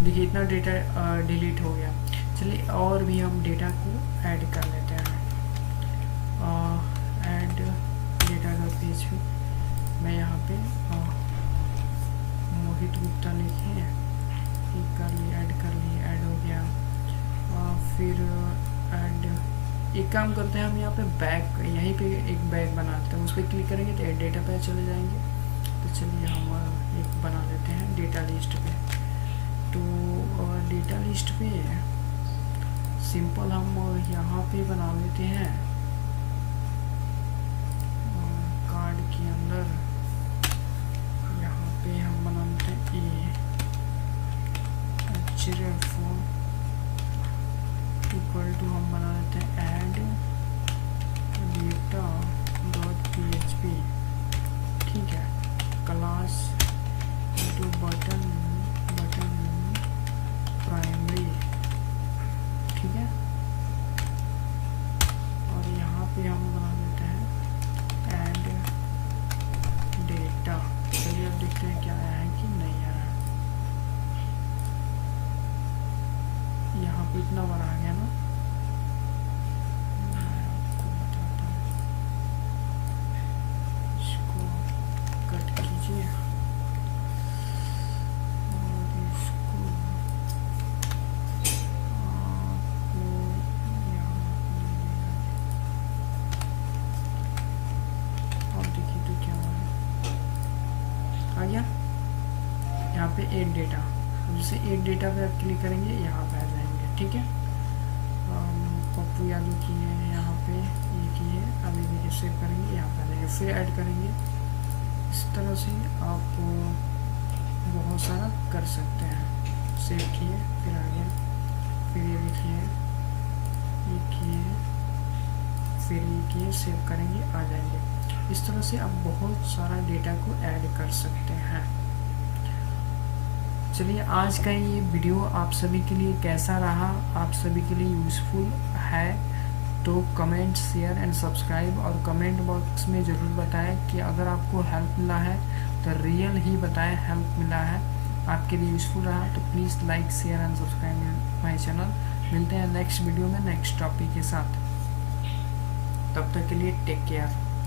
देखिए इतना डेटा डिलीट हो गया। चलिए और भी हम डेटा को ऐड कर लेते हैं। ऐड डेटा का पेज पे मैं यहाँ पे मोहित गुप्ता लिखे हैं, एक कर लिए, ऐड कर लिए, ऐड हो गया। फिर ऐड, एक काम करते हैं हम यहाँ पे बैग, यहीं पे एक बैग बनाते हैं, उस पर क्लिक करेंगे तो डेटा पे चले जाएंगे। तो चलिए हम एक बना लेते हैं डेटा लिस्ट पे। तो डेटा लिस्ट पे सिंपल हम यहाँ पे बना लेते हैं कार्ड के अंदर, यहाँ पे हम बना लेते हैं इक्वल टू, हम बना लेते हैं ऐड डेटा डॉट php, ठीक है, क्लास टू बटन प्राइमरी, ठीक है। और यहाँ पे हम बना देते हैं ऐड डेटा। चलिए अब देखते हैं क्या आया है कि नहीं आया। यहाँ पे इतना बड़ा आ गया ना, मैं आपको बताता हूँ, इसको कट कीजिए और इसको आपको यहाँ और देखिए तो क्या आ गया यहाँ पे ऐड डेटा। जैसे ऐड डेटा पे आप क्लिक करेंगे यहाँ पे आ जाएंगे, ठीक है। पप्पू यादव की है यहाँ पे, ये की है, अभी भी सेव करेंगे यहाँ पे आ जाएंगे, फिर ऐड करेंगे। इस तरह से आप बहुत सारा कर सकते हैं। सेव किए, फिर आ गया, फिर ये लिखिए, ये किए, फिर ये किए, सेव करेंगे, आ जाएंगे। इस तरह से आप बहुत सारा डेटा को ऐड कर सकते हैं। चलिए आज का ये वीडियो आप सभी के लिए कैसा रहा, आप सभी के लिए यूज़फुल है तो कमेंट, शेयर एंड सब्सक्राइब, और कमेंट बॉक्स में ज़रूर बताएं कि अगर आपको हेल्प मिला है तो रियल ही बताएं हेल्प मिला है, आपके लिए यूज़फुल रहा तो please like, share and subscribe my channel. मिलते हैं नेक्स्ट वीडियो में नेक्स्ट टॉपिक के साथ, तब तक के लिए टेक केयर।